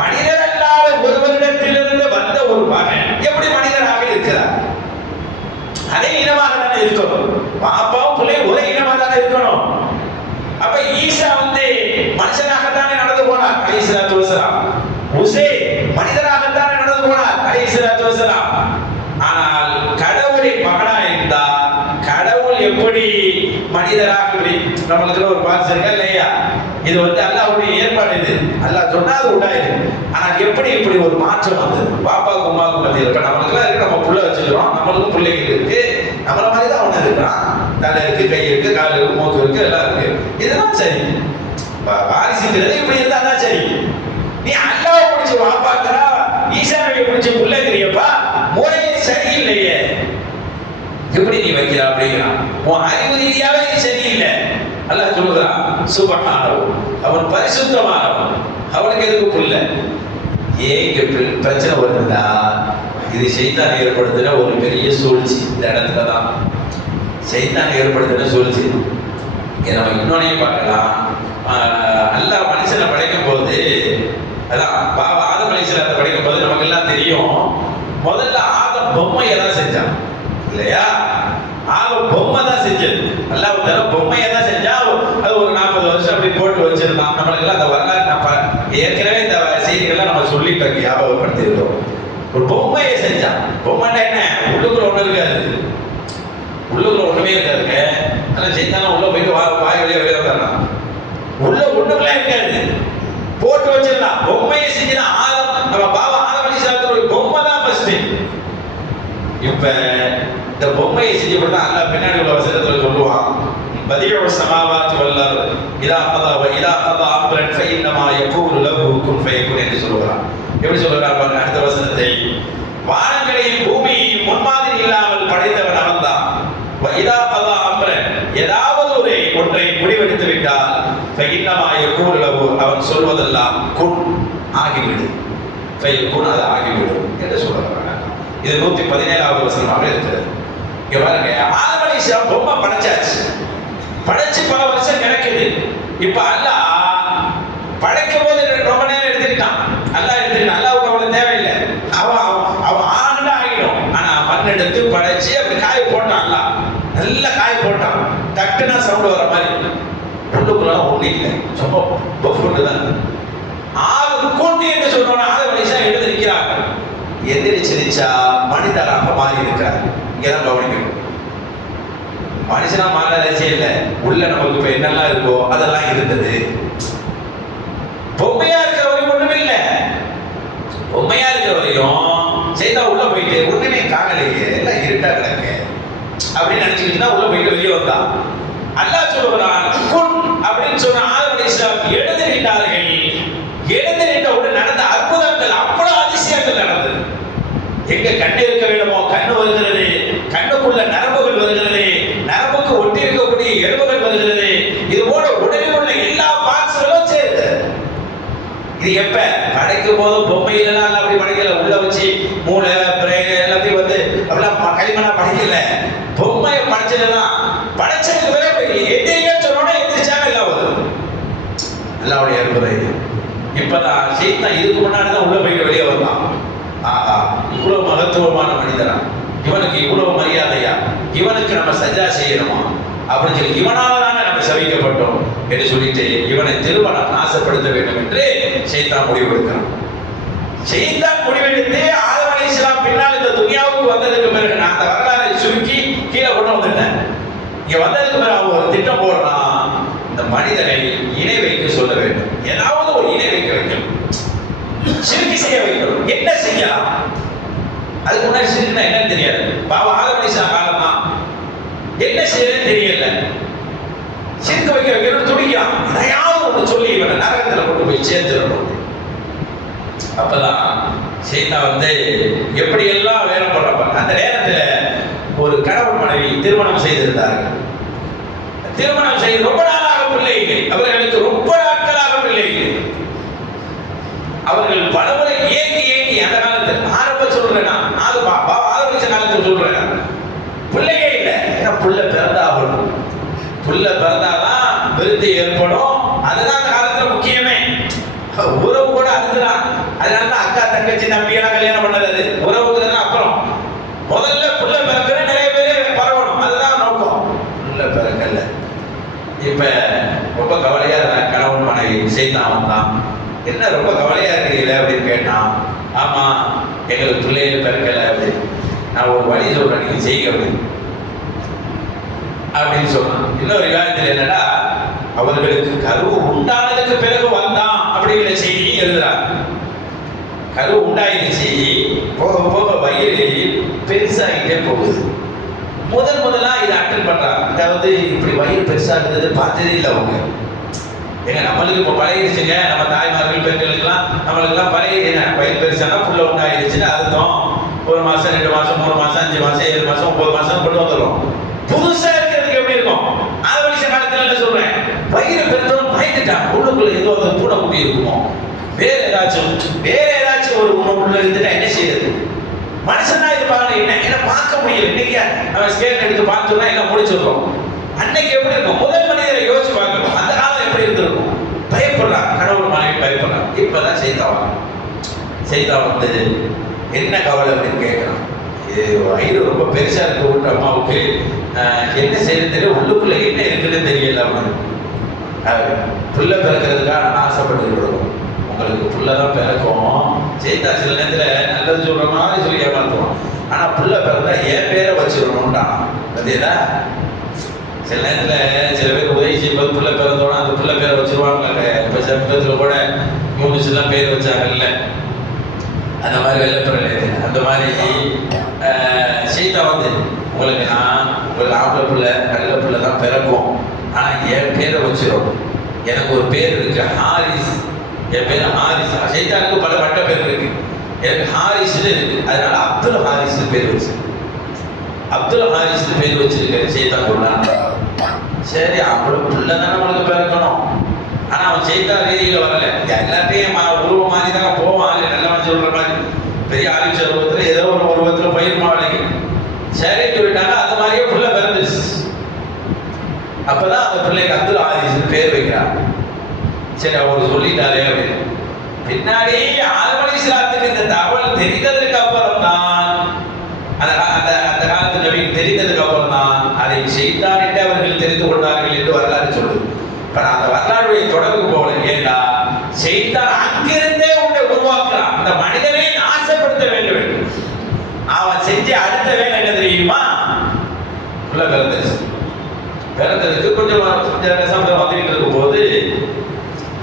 மனிதர் அல்லாத ஒருவரிடத்திலிருந்து வந்த ஒரு மகன் எப்படி மனிதராக இருக்கிறார்? அதே இனமாக தானே இருக்கணும். பாப்பாவும் பிள்ளையும் ஒரே இனமாக தானே இருக்கணும். அப்ப ஈசா வந்து மனுஷனாகத்தானே நடந்து போனார் அலைஹிஸ்ஸலாத்து வஸலாம். உசைன் மனிதனாகத்தானே நடந்து போனார் அலைஹிஸ்ஸலாத்து வஸலாம். ஆனால் கடவுளின் மகனா இருந்தா கடவுள் எப்படி மனிதராக நம்மளுக்கு ஒரு பாஸ் இருக்கா இல்லையா? இது வந்து அல்லாஹ்வுடைய ஏற்பாடு. இது அல்லாஹ் சொன்னா அது உண்டாயிரு. ஆனா எப்படி இப்படி ஒரு மாற்றம் வந்தது? பாப்பாவுக்கு அம்மாவுக்கு மத்தியில். இப்ப நம்மளுக்குலாம் இருக்கு, நம்ம புள்ள வச்சுக்கிறோம், நம்மளுக்கும் பிள்ளைகள் இருக்கு, நம்மள மாதிரி தான் அவனு இருக்கிறான். தலை இருக்கு, கை இருக்கு, கால் இருக்கு, மூக்கு இருக்கு, எல்லாம் இருக்கு. இதெல்லாம் சரி. வாரிசுங்கிறது இப்படி இருந்தா தான் சரி. நீ அல்லாஹ்வை பிடிச்சி வாப்பாக்குறா, ஈசா நபியை பிடிச்சி புள்ளைங்கிறியப்பா, முறையே சரியில்லையே. எப்படி நீ வைக்கிற அப்படிங்கிறான். உன் அறிவு ரீதியாவே நீ சரியில்லை. அல்லாஹ் சொல்லுகிறான், சுபஹானஹு, அவன் பரிசுத்தமானவன், அவனுக்கு எதுக்கு புள்ள? ஏன் பிரச்சனை வருதுன்னா, இது ஷைத்தான் ஏற்படுத்தின ஒரு பெரிய சூழ்ச்சி. இந்த இடத்துல தான் ஷைத்தான் ஏற்படுத்தின சூழ்ச்சி. நம்ம இன்னொன்னையும் பார்க்கலாம். அல்லாஹ் மனுஷனை படைக்கும் போது, அதான் ஆதம் அலைஹிஸ்ஸலாத்தை படைக்கும் போது நமக்கு எல்லாம் தெரியும், முதல்ல ஆதம் பொம்மையை தான் செஞ்சான் இல்லையா? பொம்மை தான் செஞ்சது. அல்லாஹ் பொம்மையை தான் செஞ்சா. அது ஒரு 40 வருஷம் அப்படி போட்டு வச்சிருந்தான். நம்மளுக்கு எல்லாம் அந்த வரலாறு நம்ம ஏற்கனவே இந்த செய்திகள்லாம் நம்ம சொல்லிட்டு ஞாபகப்படுத்திருக்கோம். ஒரு பொம்மையை செஞ்சான். பொம்மைன்னா என்ன? உள்ளுக்குள்ள ஒண்ணு இருக்காது, உள்ளுக்குள்ள ஒண்ணுமே இருக்காதுங்க. அதனால செய்தாலும் உள்ள போயிட்டு வாய் வெளியே வெளியே வந்துடலாம். உள்ள ஒண்ணுக்குள்ள இருக்காது, போட்டு வச்சிருந்தான். பொம்மையை செஞ்சுதான். ஆதம், நம்ம பாபா ஆதம் அலைஹிஸ்ஸலாத்து ஒரு பொம்மை தான் ஃபர்ஸ்ட். இப்ப இந்த பொம்மையை செஞ்சப்பட்ட அல்லாஹ் பின்னாடி உள்ள வசனத்துல சொல்லுவான், பதியு ஸமாவாத்தி வல் அர்த் இதா கதா அம்ரன் ஃபஇன்னமா யகூலு லஹு குன் ஃபயகுன் என்று சொல்றான். எப்படி சொல்றான் பாருங்க அடுத்த வசனத்தை. வானங்களையும் பூமியையும் முன்மாதிரி இல்லாமல் படைத்தவன் அவன்தான். இதா கதா அம்ரன், ஏதாவது ஒரு ஒன்றை முடிவெடுத்து விட்டால் ஃபஇன்னமா யகூலு லஹு, அவன் சொல்வதெல்லாம் குன், ஆகிவிடு, ஃபயகுன், அது ஆகிவிடும் என்று சொல்றான். இது 117வது வசனமாக இருக்கிறது. இங்க பாருங்க, ஆதம் அலைஹிஸ்ஸலாம் பொம்மை படைச்சாச்சு. படைச்சு பல வருஷம் கிடக்குது. இப்ப அல்லாஹ் படைக்கும் போது ரொம்ப நேரம் எடுத்துக்கிட்டான். அல்லாஹ்வுக்கு அவ்வளவு தேவையில்லை. அவன் ஆகுனா ஆகிடும். ஆனா மண் எடுத்து படைச்சு அப்படி காய போட்டான். அல்லாஹ் நல்லா காய போட்டான். டக்குனா சவுண்ட் வர மாதிரி. உள்ளுக்குள்ள ஒண்ணு இல்லை, சும்மா பஃபுன்னு தான். கொண்டு என்று சொன்னோன்னா ஆதம் அலைஹிஸ்ஸலாம் எழுதி நிற்கிறாங்க. எந்திரிச்சிருச்சா மனிதராக மாறி இருக்கிறார். இங்கதான் கவனிக்கணும். மனுஷனா மாற அவசியம் இல்லை. உள்ள நமக்கு இப்ப என்னெல்லாம் இருக்கோ அதெல்லாம் இருந்தது. பொம்மையா இருக்கிற வரையும் ஒண்ணுமே இல்லை. பொம்மையா இருக்கிற வரையும் செய்தா உள்ள போயிட்டு ஒண்ணுமே காணலையே, எல்லாம் இருட்டா கிடக்கு அப்படின்னு நினைச்சுக்கிட்டு உள்ள போயிட்டு வெளியே வந்தான். அல்லாஹ் சொல்லுகிறான் குன் அப்படின்னு சொன்ன ஆதம் அலைஹிஸ்ஸலாம் எழுந்து நின்றார்கள். எழுந்து நின்றவுடன் நடந்த அற்புதங்கள், அவ்வளவு அதிசயங்கள் நடந்தது. எங்க கண்ணு இருக்க வேண்டுமோ கண்ணு வருகிறது, கண்ணுக்குள்ள நரம்புகள் வருகிறது, நரம்புக்கு ஒட்டி இருக்கக்கூடிய எலும்புகள் வருகிறது. இது போல உடலில் உள்ள எல்லா பார்ட்ஸ்களும் சேருது. இது எப்ப படைக்கும் போது பொம்மையிலாம் அப்படி படைக்கல, உள்ள வச்சு மூளை பிரெயின் எல்லாத்தையும் வந்து அப்படிலாம் களிமண்ணா படைக்கல. பொம்மையை படைச்சதுதான். படைச்சதுக்கு பிறகு எதிரிங்க சொன்னோட எதிர்ச்சாங்க எல்லாம் வருது. அல்லாஹ்வுடைய அருள். இப்பதான் சைத்தான் இதுக்கு முன்னாடி தான் உள்ள போயிட்டு வெளியே வந்தான். ஆஹா, இவ்வளவு மகத்துவமான மனிதனா, இவனுக்கு இவ்வளவு மரியாதையா, இவனுக்கு நம்ம சஜா செய்யணுமா அப்படின்னு சொல்லி இவனால தானே நம்ம சபிக்கப்பட்டோம் என்று சொல்லிட்டு இவனை திருமணம் நாசப்படுத்த வேண்டும் என்று சைத்தான் முடிவெடுக்கிறான். சைத்தான் முடிவெடுத்து ஆதம் அலைஹிஸ்ஸலாம் பின்னால் இந்த துனியாவுக்கு வந்ததுக்கு பிறகு நான் அந்த வரலாறை சுருக்கி கீழே கொண்டு வந்துட்டேன். இங்க வந்ததுக்கு பிறகு அவன் ஒரு திட்டம் போடுறான். இந்த மனிதனை இணை வைக்க சொல்ல வேண்டும், ஏதாவது ஒரு இணை வைக்க வைக்கணும், ஷிர்க் செய்ய வைக்கணும். என்ன செய்யலாம்? அதுக்கு முன்னாடி ஷிர்க்னா என்னன்னு தெரியாது. பாவம் ஆதம் அலைஹிஸ்ஸலாம் காலம் தான் என்ன செய்யறதுன்னு தெரியல. ஷிர்க் வைக்க வைக்கணும் துடிக்கிறான். எதையாவது ஒன்று சொல்லி இவனை நரகத்தில் கொண்டு போய் சேர்த்துடணும். அப்பதான் சைத்தான் வந்து எப்படி எல்லாம் வேலை போடுறப்ப அந்த நேரத்தில் ஒரு கணவன் மனைவி திருமணம் செய்திருந்தார்கள். திருமணம் செய்து ரொம்ப நாளாக பிள்ளை இல்லை, அவர்களுக்கு ரொம்ப நாட்களாக பிள்ளை இல்லை. அவர்கள் பலமுறை ஏங்கி ஏங்கி அந்த காலத்தில் ஆரம்ப சொல்றேன், ஆரம்பிச்ச காலத்தில் சொல்றேன், பிள்ளையே இல்லை. ஏன்னா புள்ள பிறந்தாகணும், புள்ள பிறந்தாதான் விருத்தி ஏற்படும். அதுதான் அந்த காலத்துல முக்கியமே. உறவு கூட அதுதான். அதனாலதான் அக்கா தங்கச்சி நம்பி எல்லாம் கல்யாணம் பண்ணது. உறவுக்கு தானே அப்புறம் முதல்ல புள்ள பிறக்கிற நிறைய பேர் பரவணும், அதுதான் நோக்கம். புள்ள பிறக்கல. இப்ப ரொம்ப கவலையா இருந்தான் கணவன் மனைவி. சைத்தான் வந்தான். என்ன ரொம்ப கவலையா இருக்கிறீங்களே அப்படின்னு கேட்டான். ஆமா, எங்களுக்கு பிள்ளைகள் பிறக்கல அப்படின்னு. நான் ஒரு வழி சொல்றேன், நீங்க செய்ய அப்படின்னு சொன்னான். இன்னொரு விவாதத்தில் என்னடா, அவர்களுக்கு கரு உண்டானதுக்கு பிறகு வந்தான் அப்படிங்கிற செய்தி எழுதுறாங்க. கரு உண்டாயிடுச்சு, போக போக வயிறு பெருசாகிட்டே போகுது. முதலா இதை அட்டன் பண்றாங்க. அதாவது இப்படி வயிறு பெருசாகுது பார்த்ததே இல்லை அவங்க. ஏங்க நம்மளுக்கு இப்போ பழகிடுச்சுங்க, நம்ம தாய்மார்கள் பெண்களுக்கெல்லாம் நம்மளுக்கெல்லாம் பழகிடுச்சுங்க. வயிறு பெருசானா புள்ள உண்டாயிடுச்சுன்னு அர்த்தம். 1 மாசம் 2 மாசம் 3 மாசம் 5 மாசம் 7 மாசம் 9 மாசம் கொண்டு வந்துடும். புதுசா இருக்கிறதுக்கு எப்படி இருக்கும்? ஆறு வருஷ காலத்துல என்ன சொல்றேன், வயிறு பெருத்தவன் பயந்துட்டான். உள்ளுக்குள்ள ஏதோ அந்த பூனைக்குட்டி இருக்குமோ, வேற ஏதாச்சும் ஒரு உள்ள இருந்துட்டா என்ன செய்யறது? மனுஷனா இருப்பாங்க. என்ன பார்க்க முடியல. இன்னைக்கு நம்ம ஸ்கேன் எடுத்து பார்த்தோம்னா எல்லாம் முடிச்சிருக்கோம். அன்னைக்கு எப்படி இருக்கும்? முதல் மனிதரை யோசிச்சு பார்க்கணும். அந்த காலம் எப்படி இருந்திருக்கும்? பயப்படுறான், கடவுள் மனைவி பயப்படுறான். இப்பதான் சைத்தான் வந்து என்ன கவலை அப்படின்னு கேட்கறான். இது வயிறு ரொம்ப பெருசா இருக்க விட்ட அம்மாவுக்கு என்ன செய்யறது தெரியல, உள்ளுக்குள்ள என்ன இருக்குன்னு தெரியல அப்படின்னு. புள்ள பிறக்கிறதுக்காக நான் ஆசைப்பட்டு கொடுக்கும். உங்களுக்கு புள்ளதான் பிறக்கும். சைத்தான் சில நேரத்துல நல்லது சொல்ற மாதிரி சொல்லி ஏமாத்துவான். ஆனா புள்ள பிறந்தா என் பேரை வச்சிடணும்டான். பார்த்தீங்களா? சில நேரத்துல சில பேர் உதவி செய்யும்போது புள்ள பிறந்தோட அந்த புள்ள பேரை வச்சிருவாங்க. இப்ப சமீபத்துல கூட யூனிஸ்லாம் பேர் வச்சாங்கல்ல, அந்த மாதிரி வெள்ளப்பிறல அந்த மாதிரி சைத்தான் வந்து உங்களுக்கு ஆம்பளை பிள்ளை நல்ல பிள்ளை தான் பிறக்கும், ஆனா என் பேரை வச்சிடும். எனக்கு ஒரு பேர் இருக்கு ஹாரிஸ், என் பேர் ஹாரிஸ். சைத்தானுக்கு பல பட்ட பேர் இருக்கு, எனக்கு ஹாரிஸ்னு இருக்கு. அதனால அப்துல் ஹாரிஸ் பேர் வச்சு அப்துல் ஹாரிஸ் பேர் வச்சிருக்க சைத்தான் சொன்னான். சரி, ஆம்பளை பிள்ளை தானே நம்மளுக்கு பிறக்கணும். ஆனா அவன் சைத்தான் ரீதியில வரல. எல்லாத்தையும் உருவம் மாதிரி தானே போவான். நல்லவன் சொல்ற மாதிரி பெரிய ஆரம்பிச்ச உருவத்துல ஏதோ ஒரு உருவத்துல பயிர் மாவளைக்கு சரி சொல்லிட்டாங்க. அது மாதிரியே புள்ள பிறந்துச்சு. அப்பதான் அந்த பிள்ளைக்கு அப்துல் ஹாரிஸ் பேர் வைக்கிறான். சரி, அவர் சொல்லிட்டாரே அப்படின்னு. பின்னாடி ஆதம் அலைஹிஸ்ஸலாத்துக்கு இந்த தகவல் தெரிந்ததற்கு அப்புறம் தான், அந்த காலத்து நபிக்கு தெரிந்ததுக்கு அப்புறம் தான் அதை சைத்தானிட்டு அவர்கள் தெரிந்து கொண்டார்கள் என்று வரலாறு சொல்லுது. இப்ப அந்த வரலாறுடைய தொடர்பு போல. ஏண்டா சைத்தான் அங்கிருந்தே உன்னை உருவாக்குறான். அந்த மனிதனை நாசப்படுத்த வேண்டும். அவன் செஞ்ச அடுத்த வேலை என்ன தெரியுமா? உள்ள பிறந்துச்சு. பிறந்ததுக்கு கொஞ்சம் சம்பளம் வந்துட்டு இருக்கும் போது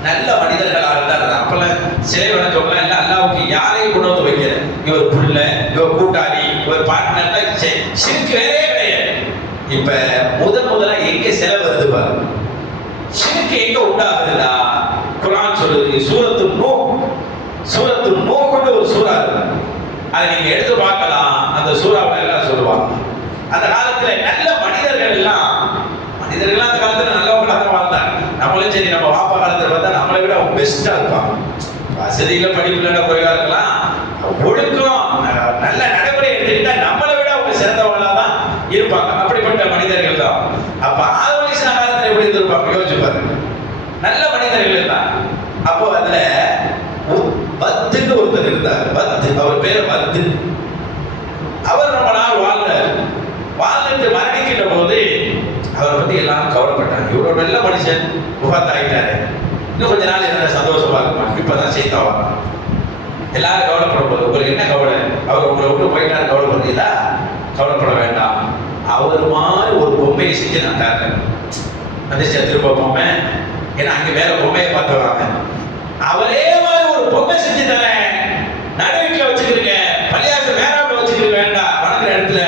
நல்ல மனிதர்களாக இருந்தார். அப்பெல்லாம் சிலை வணக்கம்லாம் இல்லை. அல்லாவுக்கு யாரையும் கொண்டு வந்து வைக்கல. இவர் புள்ள, இவர் கூட்டாளி, இவர் பார்ட்னர், சிறுக்கு வேறே கிடையாது. இப்ப முதலா எங்க சிலை வருது பாருங்க. சிறுக்கு எங்க உண்டாகுதுடா? குர்ஆன் சொல்லுது, சூரத்து நூஹ்னு ஒரு சூரா இருக்கு. அதை நீங்க எடுத்து பார்க்கலாம். அந்த சூறாவை எல்லாம் சொல்லுவாங்க. அந்த காலத்துல நல்ல மனிதர்கள் எல்லாம் அந்த காலத்துல நல்லவங்களாக தான் வாழ்ந்தாங்க. நம்மளும் சரி, நம்ம வாப்பா காலத்துல பார்த்தா நம்மளை விட அவங்க பெஸ்டா இருப்பாங்க. வசதியில படிப்புல குறைவா இருக்கலாம், ஒழுக்கம் நல்ல நடைமுறை எடுத்துக்கிட்டா நம்மளை விட அவங்க சிறந்தவங்களா தான் இருப்பாங்க. அப்படிப்பட்ட மனிதர்கள் தான். அப்ப ஆதம் அலைஹிஸ்ஸலாம் காலத்துல எப்படி இருந்திருப்பாங்க யோசிச்சு பாருங்க. நல்ல மனிதர்கள் தான். அப்போ அதுல பத்துன்னு ஒருத்தர் இருந்தார். பத்து, அவர் பேரு பத்து. அவர் ரொம்ப நாள் வாழ்ந்துட்டு மரணிக்கின்ற போது அவரை பத்தி எல்லாரும் கவலைப்பட்டாங்க. இவ்வளவு நல்ல மனுஷன் முகத்த ஆகிட்டாரு, இன்னும் கொஞ்ச நாள் என்ன சந்தோஷமா இருக்குமா, இப்பதான் செய்தவா. எல்லாரும் கவலைப்படும் போது உங்களுக்கு என்ன கவலை? அவர் உங்களை விட்டு போயிட்டாரு, கவலைப்படுறீங்களா? கவலைப்பட வேண்டாம். அவர் மாதிரி ஒரு பொம்மையை செஞ்சு நட்டாரு. வந்துச்சு திரும்ப பொம்மை, ஏன்னா அங்க வேற பொம்மையை பார்த்து வராங்க. அவரே மாதிரி ஒரு பொம்மை செஞ்சு தரேன், நடுவீட்டில் வச்சுக்கிறீங்க, பள்ளியாச மேலாவில் வச்சுக்கிற வேண்டாம், வணங்குற இடத்துல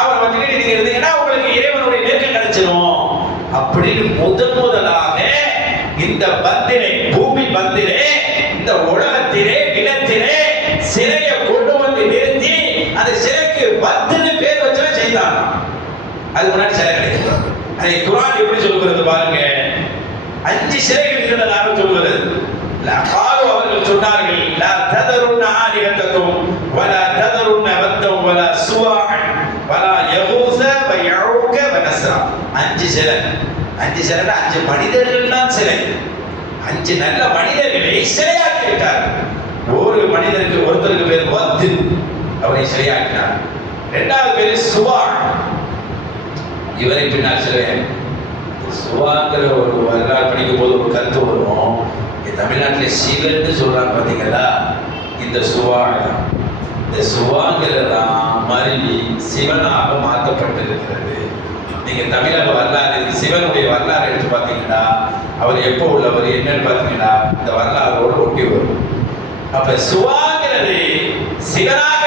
அவரை வச்சுக்கிட்டு நீங்க இருந்தீங்கன்னா உங்களுக்கு இறைவனுடைய நெருக்கம் கிடைச்சிடும் அப்படின்னு முதலாக இந்த பந்திலே, பூமி பந்திலே, இந்த உலகத்திலே, நிலத்திலே சிலையை கொண்டு வந்து நிறுத்தி அந்த சிலைக்கு பத்துன்னு பேர் வச்சவன் செய்தான். அது முன்னாடி சிலை கிடைக்கும். அதை குர்ஆன் எப்படி சொல்லுகிறது பாருங்க. 5 சிலைகள் இருந்ததாக சொல்கிறது. அவர்கள் சொன்னார்கள், லா ததருன்ன ஆலிஹத்தக்கும் வலா ததருன்ன வத்தம் வலா சுவாஅன் வலா யகூஸ வ யஊக வ நஸ்ரா. 5 சிலை. 5 சிலைனா 5 மனிதர்கள் தான் சிலை. 5 நல்ல மனிதர்களை சிலையாக்கி விட்டார். ஒரு மனிதருக்கு ஒருத்தருக்கு பேர் வத்து, அவரை சிலையாக்கினார். 2வது பேர் சுவா, இவரை பின்னால் சிலை. சுவாங்கிற ஒரு வரலாறு படிக்கும் போது ஒரு கருத்து வரும். தமிழ்நாட்டில் சிவன்னு சொல்றாங்க பார்த்தீங்களா, இந்த சுவாங்கிறதான் மருவி சிவனாக மாற்றப்பட்டிருக்கிறது. நீங்க தமிழக வரலாறு, சிவனுடைய வரலாறு எடுத்து பார்த்தீங்கன்னா அவர் எப்போ உள்ளவர் என்னன்னு பார்த்தீங்கன்னா இந்த வரலாறோடு ஒட்டி வரும். அப்ப சுவாங்கிறது சிவனாக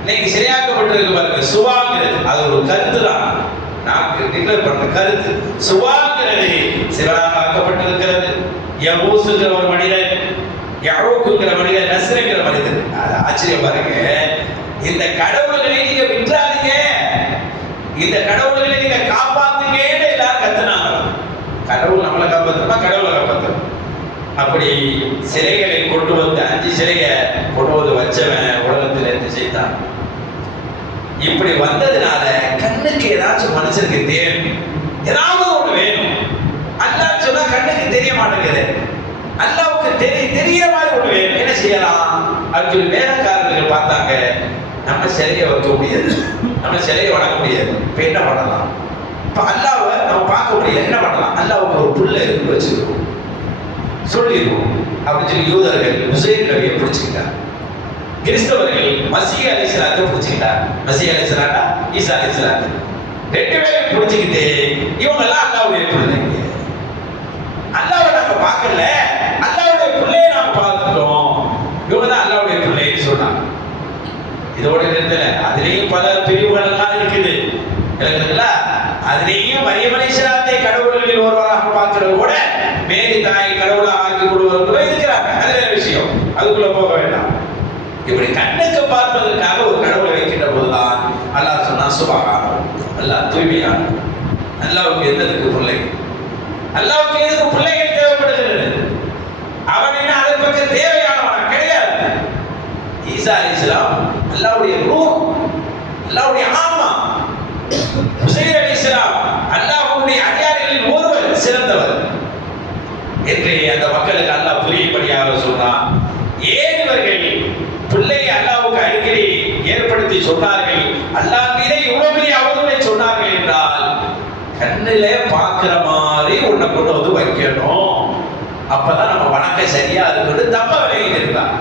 இன்னைக்கு சரியாக்கப்பட்டிருக்கு பாருங்க. சுவாங்கிறது அது ஒரு கருத்து தான், நான் டிக்ளேர் பண்ண கருத்து. சுவாங்கிறது சிவனாக ஆக்கப்பட்டிருக்கிறது. யகூசுங்கிற ஒரு மனிதன், யஊக்குங்கிற மனிதன், நஸ்ருங்கிற மனிதன். அது ஆச்சரியம் பாருங்க. இந்த கடவுள்களை நீங்க விட்டுறாதீங்க, இந்த கடவுள்களை நீங்க காப்பாத்துங்கன்னு எல்லாரும் கத்துனாங்க. கடவுள் நம்மளை காப்பாற்றணுமா, கடவுளை காப்பாற்றணும். அப்படி சிலைகளை கொண்டு வந்து 5 சிலையை கொண்டு வந்து வச்சவன் உலகத்தில் இருந்து செய்தான். இப்படி வந்ததுனால கண்ணுக்கு ஏதாச்சும் மனுஷனுக்கு தேவை, ஏதாவது ஒண்ணு வேணும். அல்லாஹ் சொன்னா கண்ணுக்கு தெரிய மாட்டேங்குது, அல்லாஹ்வுக்கு தெரியற மாதிரி ஒண்ணு வேணும். என்ன செய்யலாம் அப்படின்னு சொல்லி வேலைக்காரர்கள் பார்த்தாங்க. நம்ம சிலையை வைக்க முடியாது, நம்ம சிலையை வணங்க முடியாது. இப்ப என்ன பண்ணலாம்? இப்ப அல்லாஹ்வை நம்ம பார்க்க முடியல, என்ன பண்ணலாம்? அல்லாஹ்வுக்கு ஒரு புல்ல இருந்து வச்சிருக்கோம் சொல்லிடுவோம் அப்படின்னு சொல்லி யூதர்கள் உசைர் நபியை பிடிச்சுக்கிட்டாங்க. கிறிஸ்தவர்கள் மசீஹ் அலைஹிஸ்ஸலாத்தை பிடிச்சுக்கிட்டாங்க. மசீஹ் அலைஹிஸ்ஸலாத்தா ஈசா அலைஹிஸ்ஸலாம் 2 பேரையும் பிடிச்சுக்கிட்டு இவங்க எல்லாம் அல்லாஹ்வுடைய பிள்ளைங்க, அல்லாஹ்வை நாங்க பார்க்கல, அல்லாஹ்வுடைய பிள்ளையை நாங்க பார்த்துட்டோம், இவங்க தான் அல்லாஹ்வுடைய பிள்ளைன்னு சொன்னாங்க. இதோட நிறுத்தல, அதுலேயும் பல பிரிவுகள் எல்லாம் இருக்குது இருக்குங்களா. அதுலேயும் மரியம் அலைஹிஸ்ஸலாத்தை கடவுள்களில் ஒருவராக பார்க்கிறது கூட மேரி தாய் கடவுளாக ஆக்கி கொடுவர்கள் இருக்கிறாங்க. அது வேற விஷயம், அதுக்குள்ள போக வேண்டாம். இப்படி கண்ணுக்கு பார்ப்பதற்காக ஒரு கடவுளை வைக்கின்ற போதுதான் அல்லாஹ் சொன்னா சுபஹான், அல்லாஹ் தூய்மையான. அல்லாஹ்வுக்கு எதுக்கு பிள்ளை? அல்லாஹ்வுக்கு எதுக்கு பிள்ளைகள் தேவைப்படுகிறது? அவன் என்ன அதன் பக்கம் தேவையானவனா கிடையாது. ஈசா அலைஹிஸ்ஸலாம் அல்லாஹ்வுடைய ரூஹ், அல்லாஹ்வுடைய ஆன்மா. உசைர் அலைஹிஸ்ஸலாம் அல்லாஹ்வுடைய அடியார்களில் ஒருவர், சிறந்தவர் என்று அந்த மக்களுக்கு அல்லாஹ் புரியும்படியாக சொன்னான். ஏன் இவர்கள் பிள்ளையை அல்லாஹ்வுக்கு அடிக்கடி ஏற்படுத்தி சொன்னார்கள், அல்லாஹ் மீதே இவ்வளவு பெரிய அவதூறை சொன்னார்கள் என்றால் கண்ணிலே பார்க்கிற மாதிரி உன்னை கொண்டு வந்து வைக்கணும், அப்பதான் நம்ம வணக்கம் சரியா இருக்குன்னு தப்ப விலகிட்டு இருந்தாங்க.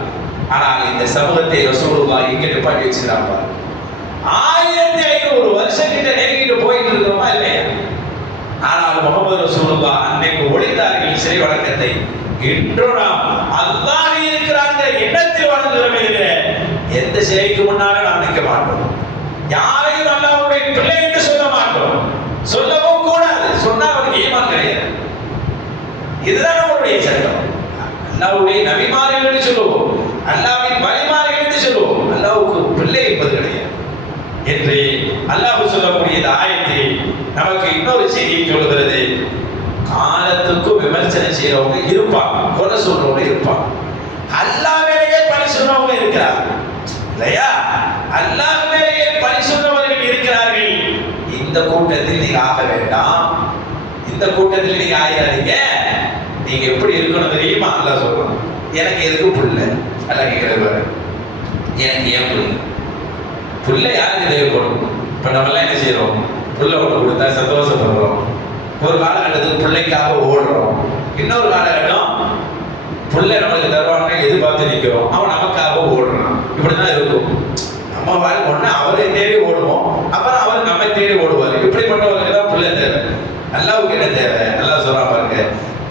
ஆனால் இந்த சமூகத்தை ரசூலுல்லாஹ் இங்க நிப்பாட்டி வச்சிருக்காங்க. 1500 வருஷம் கிட்ட நெருங்கிட்டு போயிட்டு இருக்கிறோமா இல்லையா? ஆனால் முகமது ரசூலுல்லாஹ் அன்னைக்கு ஒழித்தார்கள் சிலை வணக்கத்தை. இன்று நாம் அல்லாஹ் இருக்கிறாங்க எண்ணத்தில் வணங்குகிறோமே தவிர எந்த சிலைக்கு முன்னாலும் நாம் நிற்க மாட்டோம். யாரையும் அல்லாஹ்வுடைய பிள்ளை என்று சொல்ல மாட்டோம், சொல்லவும் கூடாது. சொன்னா அவருக்கு ஈமான் கிடையாது. இதுதான் நம்மளுடைய சட்டம். அல்லாஹ்வுடைய நபிமார்கள் என்று சொல்லுவோம், அல்லாஹ்வின் வழிமார்கள் என்று சொல்லுவோம், அல்லாஹ்வுக்கு பிள்ளை என்பது கிடையாது என்று அல்லாஹ் சொல்லக்கூடிய இந்த ஆயத்தை நமக்கு இன்னொரு செய்தியை சொல்கிறது. காலத்துக்கும் விமர்சனம் செய்யறவங்க இருப்பாங்க, கொலை சொல்றவங்க இருப்பாங்க, அல்லாஹ் மேலேயே பழி சொல்றவங்க இருக்கிறார் இல்லையா? அல்லாஹ் மேலேயே பழி சொல்றவர்கள் இருக்கிறார்கள். இந்த கூட்டத்தில் நீங்க ஆக வேண்டாம், இந்த கூட்டத்தில் நீங்க ஆகிறாதீங்க. நீங்க எப்படி இருக்கணும் தெரியுமா? அல்லாஹ் சொல்றோம். எனக்கு எதுக்கு புள்ள அல்லாஹ் கேட்கிறது, எனக்கு ஏன் புள்ள? புள்ள யாருக்கு தேவைப்படும்? இப்ப நம்ம எல்லாம் என்ன செய்யறோம்? புள்ள ஒன்று கொடுத்தா சந்தோஷப்படுறோம். ஒரு காலகட்டத்துக்கு பிள்ளைக்காக ஓடுறோம், இன்னொரு காலகட்டம் புள்ள நம்மளுக்கு தருவாங்க எதிர்பார்த்து நிற்கிறோம், அவன் நமக்காக ஓடுறான். இப்படிதான் இருக்கும். நம்ம ஒண்ணு அவரை தேடி ஓடுவோம், அப்புறம் அவர் நம்ம தேடி ஓடுவார். இப்படிப்பட்டவருக்கு தான் புள்ள தேவை. அல்லாஹ்வுக்கு என்ன தேவை? அல்லாஹ் சொல்றான் பாருங்க,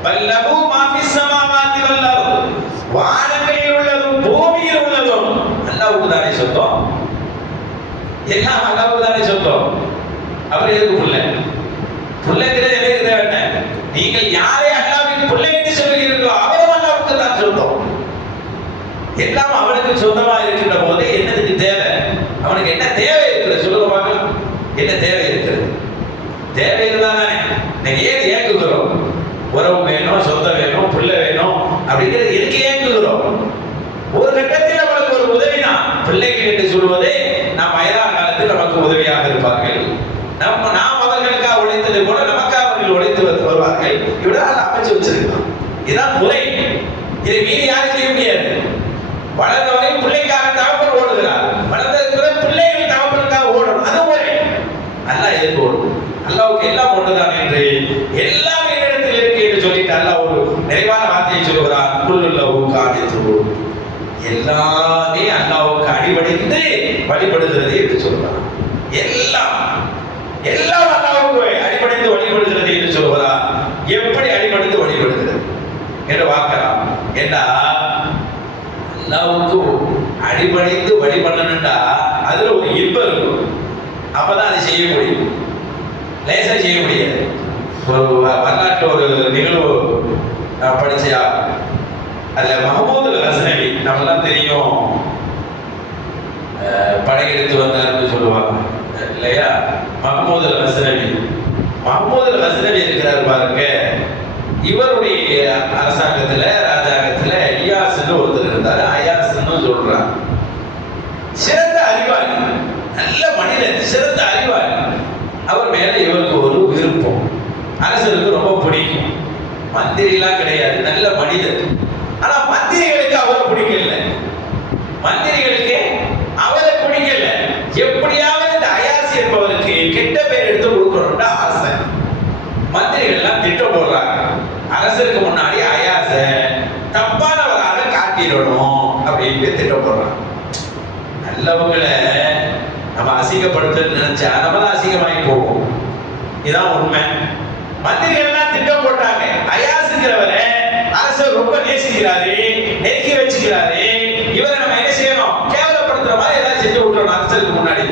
பல்லஹு மா ஃபிஸ் ஸமாவாதி வல் அர்த், வானங்களில் உள்ளதும் பூமியில் உள்ளதும் அல்லாஹ்வுக்கு தானே சொந்தம். எல்லாம் அல்லாஹ்வுக்கு தானே சொந்தம். அவர் எதுக்கு புள்ள? புள்ளைங்கிறது எனக்கு தேவை. நீங்கள் யாரை அல்லாஹ்வின் பிள்ளை என்று சொல்கிறீர்களோ அவரும் அல்லாஹ்வுக்கு தான் சொந்தம். எல்லாம் அவனுக்கு சொந்தமா இருக்கின்ற போது என்னதுக்கு தேவை? அவனுக்கு என்ன தேவை இருக்கிறது? சொல்லுங்க பார்க்கலாம். என்ன தேவை இருக்கிறது? தேவை இருந்தானே நீங்க ஏன் ஏங்குகிறோம்? உறவு வேணும், சொந்தம் வேணும், பிள்ளை வேணும் அப்படிங்கிறது எதுக்கு ஏங்குகிறோம்? ஒரு கட்டத்தில் அவனுக்கு ஒரு உதவினா பிள்ளைகள் என்று சொல்வதே நாம் வயதான காலத்தில் நமக்கு உதவியாக இருப்பார்கள். நாம் அவர்களுக்காக உழைத்தது போல நமக்காக அவர்கள் உழைத்து வருவார்கள். இவ்வளவு அமைச்சு வச்சிருக்கலாம். இதுதான் முறை. இதை மீறி யாரும் செய்ய முடியாது. வளர்ந்தவரை பிள்ளைக்காக தகப்பன் ஓடுகிறார், வளர்ந்த பிள்ளைகள் தகப்பனுக்காக ஓடணும். அது முறை. அல்லாஹ் எதுக்கு ஓடும்? அல்லாஹ்வுக்கு எல்லாம் ஒன்றுதான் என்று, எல்லாம் என்னிடத்தில் இருக்கு என்று சொல்லிட்டு அல்லாஹ் ஒரு நிறைவான வார்த்தையை சொல்லுகிறார். குல்லுல்லஹு கானிது, எல்லாமே அல்லாஹ்வுக்கு அடிபணிந்து வழிபடுகிறது என்று சொல்கிறார். எல்லாம் எல்லாம் அல்லாஹ்வுக்கு அடிபணிந்து வழிபடுகிறது என்று சொல்கிறார். எப்படி அடிபணிந்து வழிபடுகிறது என்று பார்க்கலாம். ஏன்னா அல்லாஹ்வுக்கு அடிபணிந்து வழிபடணும்டா அதுல ஒரு இன்பம் இருக்கும். அப்பதான் அதை செய்ய முடியும், லேசா செய்ய முடியாது. ஒரு வரலாற்று ஒரு நிகழ்வு நான் படிச்சா, அதுல மஹமூது ஹஸ்னவி நம்மெல்லாம் தெரியும், படையெடுத்து வந்தார்னு சொல்லுவாங்க இல்லையா? மஹமூது ஹஸ்னவி, மஹமூது ஹஸ்னவி இருக்கிறார் பாருங்க. இவருடைய அரசாங்கத்துல ராஜாங்கத்துல இயாஸ்னு ஒருத்தர் இருந்தாரு. அயாஸ்னு சொல்றாங்க. சிறந்த அறிவாளி, நல்ல மனிதன், சிறந்த அறிவாளி. அவர் மேல இவருக்கு ஒரு விருப்பம், அரசருக்கு ரொம்ப பிடிக்கும். மந்திரி எல்லாம் கிடையாது, நல்ல மனிதன். ஆனா மந்திரிகளுக்கு அவரை பிடிக்கல, மந்திரிகளுக்கு அவரை பிடிக்கல. எப்படியாவது இந்த அயாசி என்பவருக்கு கெட்ட பேர் எடுத்து கொடுக்கணும்னு ஆசை. மந்திரிகள் எல்லாம் திட்டம் போடுறாங்க. அரசருக்கு முன்னாடி அயாச தப்பானவராக காட்டிடணும் அப்படின்னு திட்டம் போடுறாங்க. நல்லவங்களை நம்ம அசிங்கப்படுத்த நினைச்சா நம்ம தான் அசிங்கமாகி போவோம். இதுதான் உண்மை. மந்திரிகள் எல்லாம் திட்டம் போட்டாங்க. அயாசுங்கிறவரை அரசர் ரொம்ப நேசிக்கிறாரு, நெருக்கி வச்சுக்கிறாரு. இவரை நம்ம என்ன செய்யணும்? கேவலப்படுத்துற மாதிரி ஏதாவது செஞ்சு விட்டுறோம் அரசருக்கு முன்னாடி.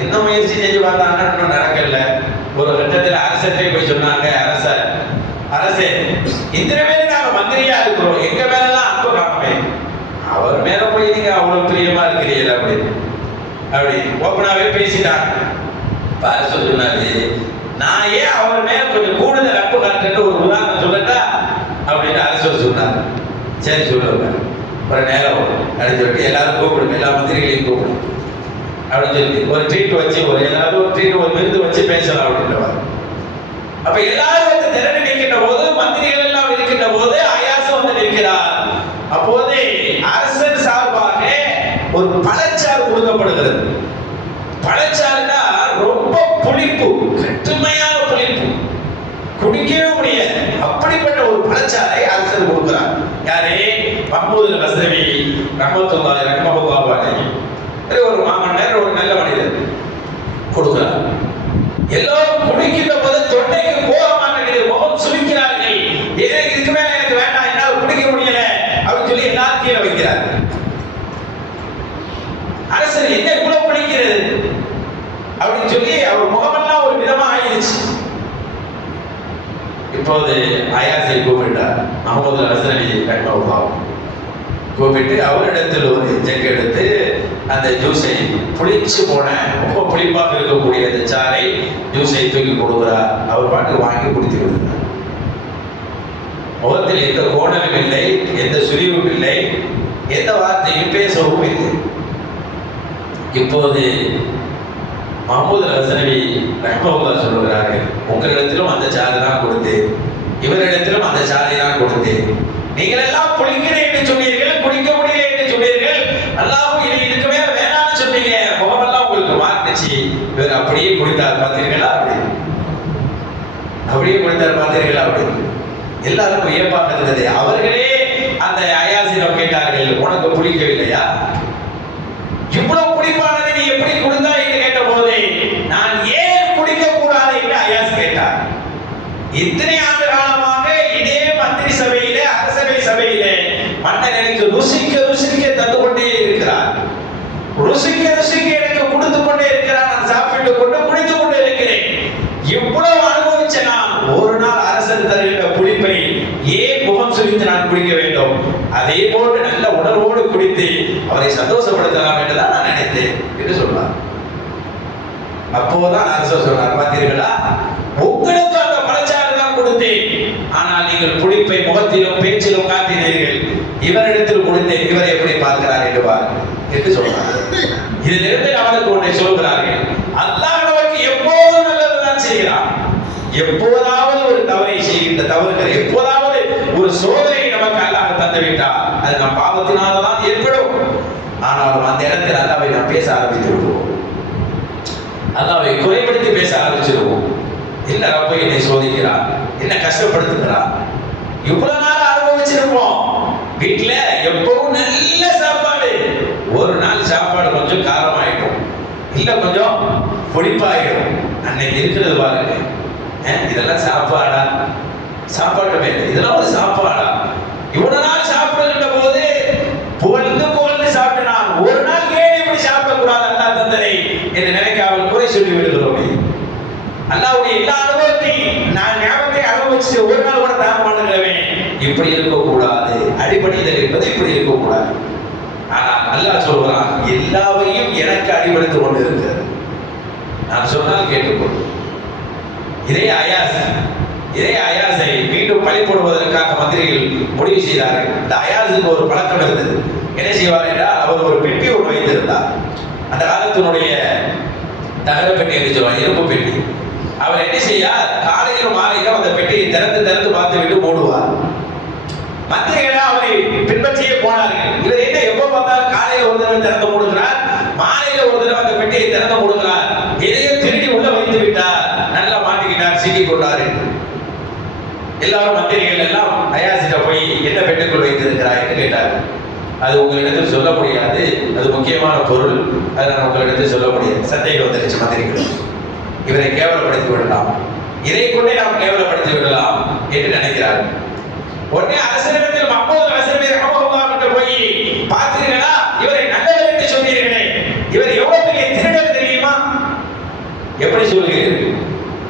என்ன முயற்சி செஞ்சு பார்த்தாங்கன்னா இன்னும் நடக்கல. ஒரு கட்டத்தில் அரசர்கிட்ட போய் சொன்னாங்க, அரசே இந்த மேல நாங்க மந்திரியா இருக்கிறோம், எங்க மேலாம் அன்பு காணுமே, அவர் மேல போய் நீங்க அவ்வளவு பிரியமா இருக்கிறீர்கள் அப்படி ஓப்பனாவே பேசிட்டாங்க. அரசர் சொன்னாரு, நான் ஏன் அவர் மேல கொஞ்சம் கூடுதல் அன்பு காட்டுன்னு ஒரு உதாரணம் சொல்லட்டா அப்படின்னு அரசர் சொன்னார். சரி சொல்லுங்க, ஒரு நேரம் அப்படின்னு சொல்லிட்டு எல்லாரும் கூப்பிடுங்க, எல்லா மந்திரிகளையும் கூப்பிடுங்க அப்படின்னு சொல்லி ஒரு ட்ரீட் வச்சு, ஒரு எல்லாரும் ஒரு ட்ரீட், ஒரு விருந்து வச்சு பேசலாம் அப்படின்றவர். அப்ப எல்லாரும் வந்து திரண்டு நிற்கின்ற போது, மந்திரிகள் எல்லாம் இருக்கின்ற போது அயாசம் வந்து நிற்கிறார். அப்போது அரசர் சார்பாக ஒரு பழச்சாறு கொடுக்கப்படுகிறது. பழச்சாறுனா ரொம்ப புளிப்பு, கட்டுமையான புளிப்பு, குடிக்கவே முடியாது. அப்படிப்பட்ட ஒரு பழச்சாறை அரசர் கொடுக்கிறார். யாரே? மஹமூது ஹஸ்னவி ரஹ்மத்துல்லாஹி அலைஹி, ஒரு மாமன்னர், ஒரு நல்ல மனிதர் கொடுக்கிறார். எல்லாரும் குடிக்க அப்படின்னு சொல்லி அவர் முகமெல்லாம் ஒரு விதமா ஆயிடுச்சு. இப்போது அயாஸை கூப்பிட்டார். முகமது ஹசனவி ரஹ்மத்துல்லாஹ் கூப்பிட்டு அவரிடத்தில் ஒரு ஜக் எடுத்து அந்த ஜூஸை புளிச்சு போன ரொம்ப புளிப்பாக இருக்கக்கூடிய அந்த சாறை ஜூஸை தூக்கி கொடுக்கிறார். அவர் பாட்டு வாங்கி குடித்து விடுகிறார். முகத்தில் எந்த கோணலும் இல்லை, எந்த சுரிவும் இல்லை, எந்த வார்த்தையும் பேசவும் இல்லை. இப்போது முகமது ஹசனவி ரஹ்மத்துல்லாஹ் சொல்லுகிறார்கள், உங்களிடத்திலும் அந்த சாறை தான் கொடுத்தேன், இவரிடத்திலும் அந்த சாறை தான் கொடுத்தேன். நீங்கள் எல்லாம் குளிக்கிறேன் என்று சொன்னீர்கள், குடிக்க முடியல என்று சொன்னீர்கள், அல்லாஹ் இனி இதுக்கு மேல வேணாம்னு சொன்னீங்க, முகமெல்லாம் உங்களுக்கு மாட்டுச்சு. இவர் அப்படியே குடித்தார் பார்த்தீர்களா? அப்படியே குடித்தார் பார்த்தீர்களா? எல்லாரும் வியப்பாக இருந்தது. அவர்களே அந்த அயாஸிடம் கேட்டார்கள், உனக்கு பிடிக்கவில்லையா? இவ்வளவு குடிப்பானதை நீ எப்படி குடித்தா என்று கேட்ட போது, நான் ஏன் குடிக்க கூடாது என்று அயாஸ் கேட்டார். இத்தனை ஆண்டு காலமாக இதே மந்திரி சபையிலே, அரசவை சபையிலே மன்னர் எனக்கு ருசிக்க ருசிக்க தந்து கொண்டே இருக்கிறார், ருசிக்க ருசிக்க எனக்கு கொடுத்து கொண்டே இருக்கிறார், நான் சாப்பிட்டுக் கொண்டு குடித்துக் கொண்டே இருக்கிறேன். இவ்வளவு அனுபவிச்ச நான் ஒரு நாள் அரசர் தருகின்ற குடிப்பை ஏன் முகம் சுழித்து நான் குடிக்க வேண்டும்? அதே போன்று நல்ல உணர்வோடு குடித்து அவரை சந்தோஷப்படுத்தலாம் என்றுதான் நான் நினைத்தேன் என்று சொன்னார். அப்போதான் அரசர் சொன்னார், பார்த்தீர்களா, உங்களுக்கு அந்த பழச்சாறு தான் கொடுத்தேன், ஆனால் நீங்கள் குடிப்பை முகத்திலும் பேச்சிலும் காட்டினீர்கள், இவரிடத்தில் கொடுத்தேன், இவரை எப்படி பார்க்கிறார் என்று பாருங்கள் என்று சொன்னார். இதிலிருந்து அவனுக்கு ஒன்றை சொல்கிறார்கள், அல்லாஹ் நமக்கு எப்போதும் நல்லதுதான் செய்கிறான். எப்போதாவது ஒரு தவறை செய்கின்ற தவறுகள், எப்போதாவது ஒரு சோதனை நமக்கு அல்லாஹ் தந்து விட்டார், அது நம் பாவத்தினால்தான் ஏற்படும். ஆனால் அந்த இடத்தில் அல்லாஹ்வை நாம் பேச ஆரம்பித்து விடுவோம், அல்லாஹ்வை குறைபடுத்தி பேச ஆரம்பிச்சிருவோம். இல்ல ரப்ப என்னை சோதிக்கிறார், என்ன கஷ்டப்படுத்துகிறார். இவ்வளவு நாள் அனுபவிச்சிருப்போம், வீட்டுல எப்பவும் நல்ல சாப்பாடு, ஒரு நாள் சாப்பாடு கொஞ்சம் காரமாயிடும், இல்ல கொஞ்சம் புளிப்பாயிடும். அன்னைக்கு இருக்கிறது பாருங்க, இதெல்லாம் சாப்பாடா? சாப்பாட்டு மேல இதெல்லாம் ஒரு சாப்பாடா? இவ்வளவு நாள் சாப்பிடுகின்ற போது புகழ்ந்து புகழ்ந்து சாப்பிட்டு நான் ஒரு நாள் ஏன் இப்படி சாப்பிடக்கூடாது அல்லாஹ் தந்தனை என்று நினைக்காமல் குறை சொல்லி விடுகிறோமே. அல்லாஹ்வுடைய எல்லா அனுபவத்தையும் நான் ஞாபகத்தை அனுபவிச்சு ஒரு நாள் கூட தாங்க மாட்டேங்கிறவன் இப்படி இருக்கக்கூடாது. அடிபணிதல் என்பது இப்படி இருக்கக்கூடாது. ஆனால் அல்லாஹ் சொல்கிறான், எல்லாவையும் எனக்கு அடிபடுத்திக் கொண்டு இருக்கிறது, நான் சொன்னால் கேட்டுக்கொண்டு. இதே அயாஸை மீண்டும் பழி போடுவதற்காக மந்திரிகள் முடிவு செய்தார்கள். இந்த அயாஸுக்கு ஒரு பழக்கம் இருந்தது. என்ன செய்வார் என்றால், அவர் ஒரு பெட்டி ஒன்று வைத்திருந்தார். அந்த காலத்தினுடைய தகர பெட்டி என்று சொல்வார், இரும்பு பெட்டி. அவர் என்ன செய்யார், காலையிலும் மாலையிலும் அந்த பெட்டியை திறந்து திறந்து பார்த்து விட்டு மூடுவார். மந்திரிகளா அவரை பின்பற்றியே போனார்கள். இவர் என்ன எப்போ பார்த்தாலும் காலையில ஒரு தடவை திறந்து மூடுகிறார், மாலையில ஒரு தடவை அந்த பெட்டியை திறந்து மூடுகிறார், எதையும் திருடி உள்ள வைத்து விட்டார், நல்லா மாட்டிக்கிட்டார், சிக்கிக் கொண்டார். எல்லாரும் மந்திரிகள் எல்லாம் அயாஸிட்ட போய் என்ன பெட்டுக்குள் வைத்திருக்கிறார் என்று கேட்டார்கள். அது உங்களிடத்தில் சொல்ல முடியாது, அது முக்கியமான பொருள், அதை நான் உங்களிடத்தில் சொல்ல முடியாது. சந்தேகம் வந்துருச்சு மந்திரிகள், இவரை கேவலப்படுத்தி விடலாம், இதை கொண்டே நாம் கேவலப்படுத்தி விடலாம் என்று நினைக்கிறார்கள். உடனே அரசனிடத்தில் முகமது ஹசனவி ரஹ்மத்துல்லாஹ் கிட்ட போய், பார்த்தீர்களா, இவரை நல்லவர் என்று சொன்னீர்களே, இவர் எவ்வளவு பெரிய திருடர் தெரியுமா? எப்படி சொல்கிறீர்கள்?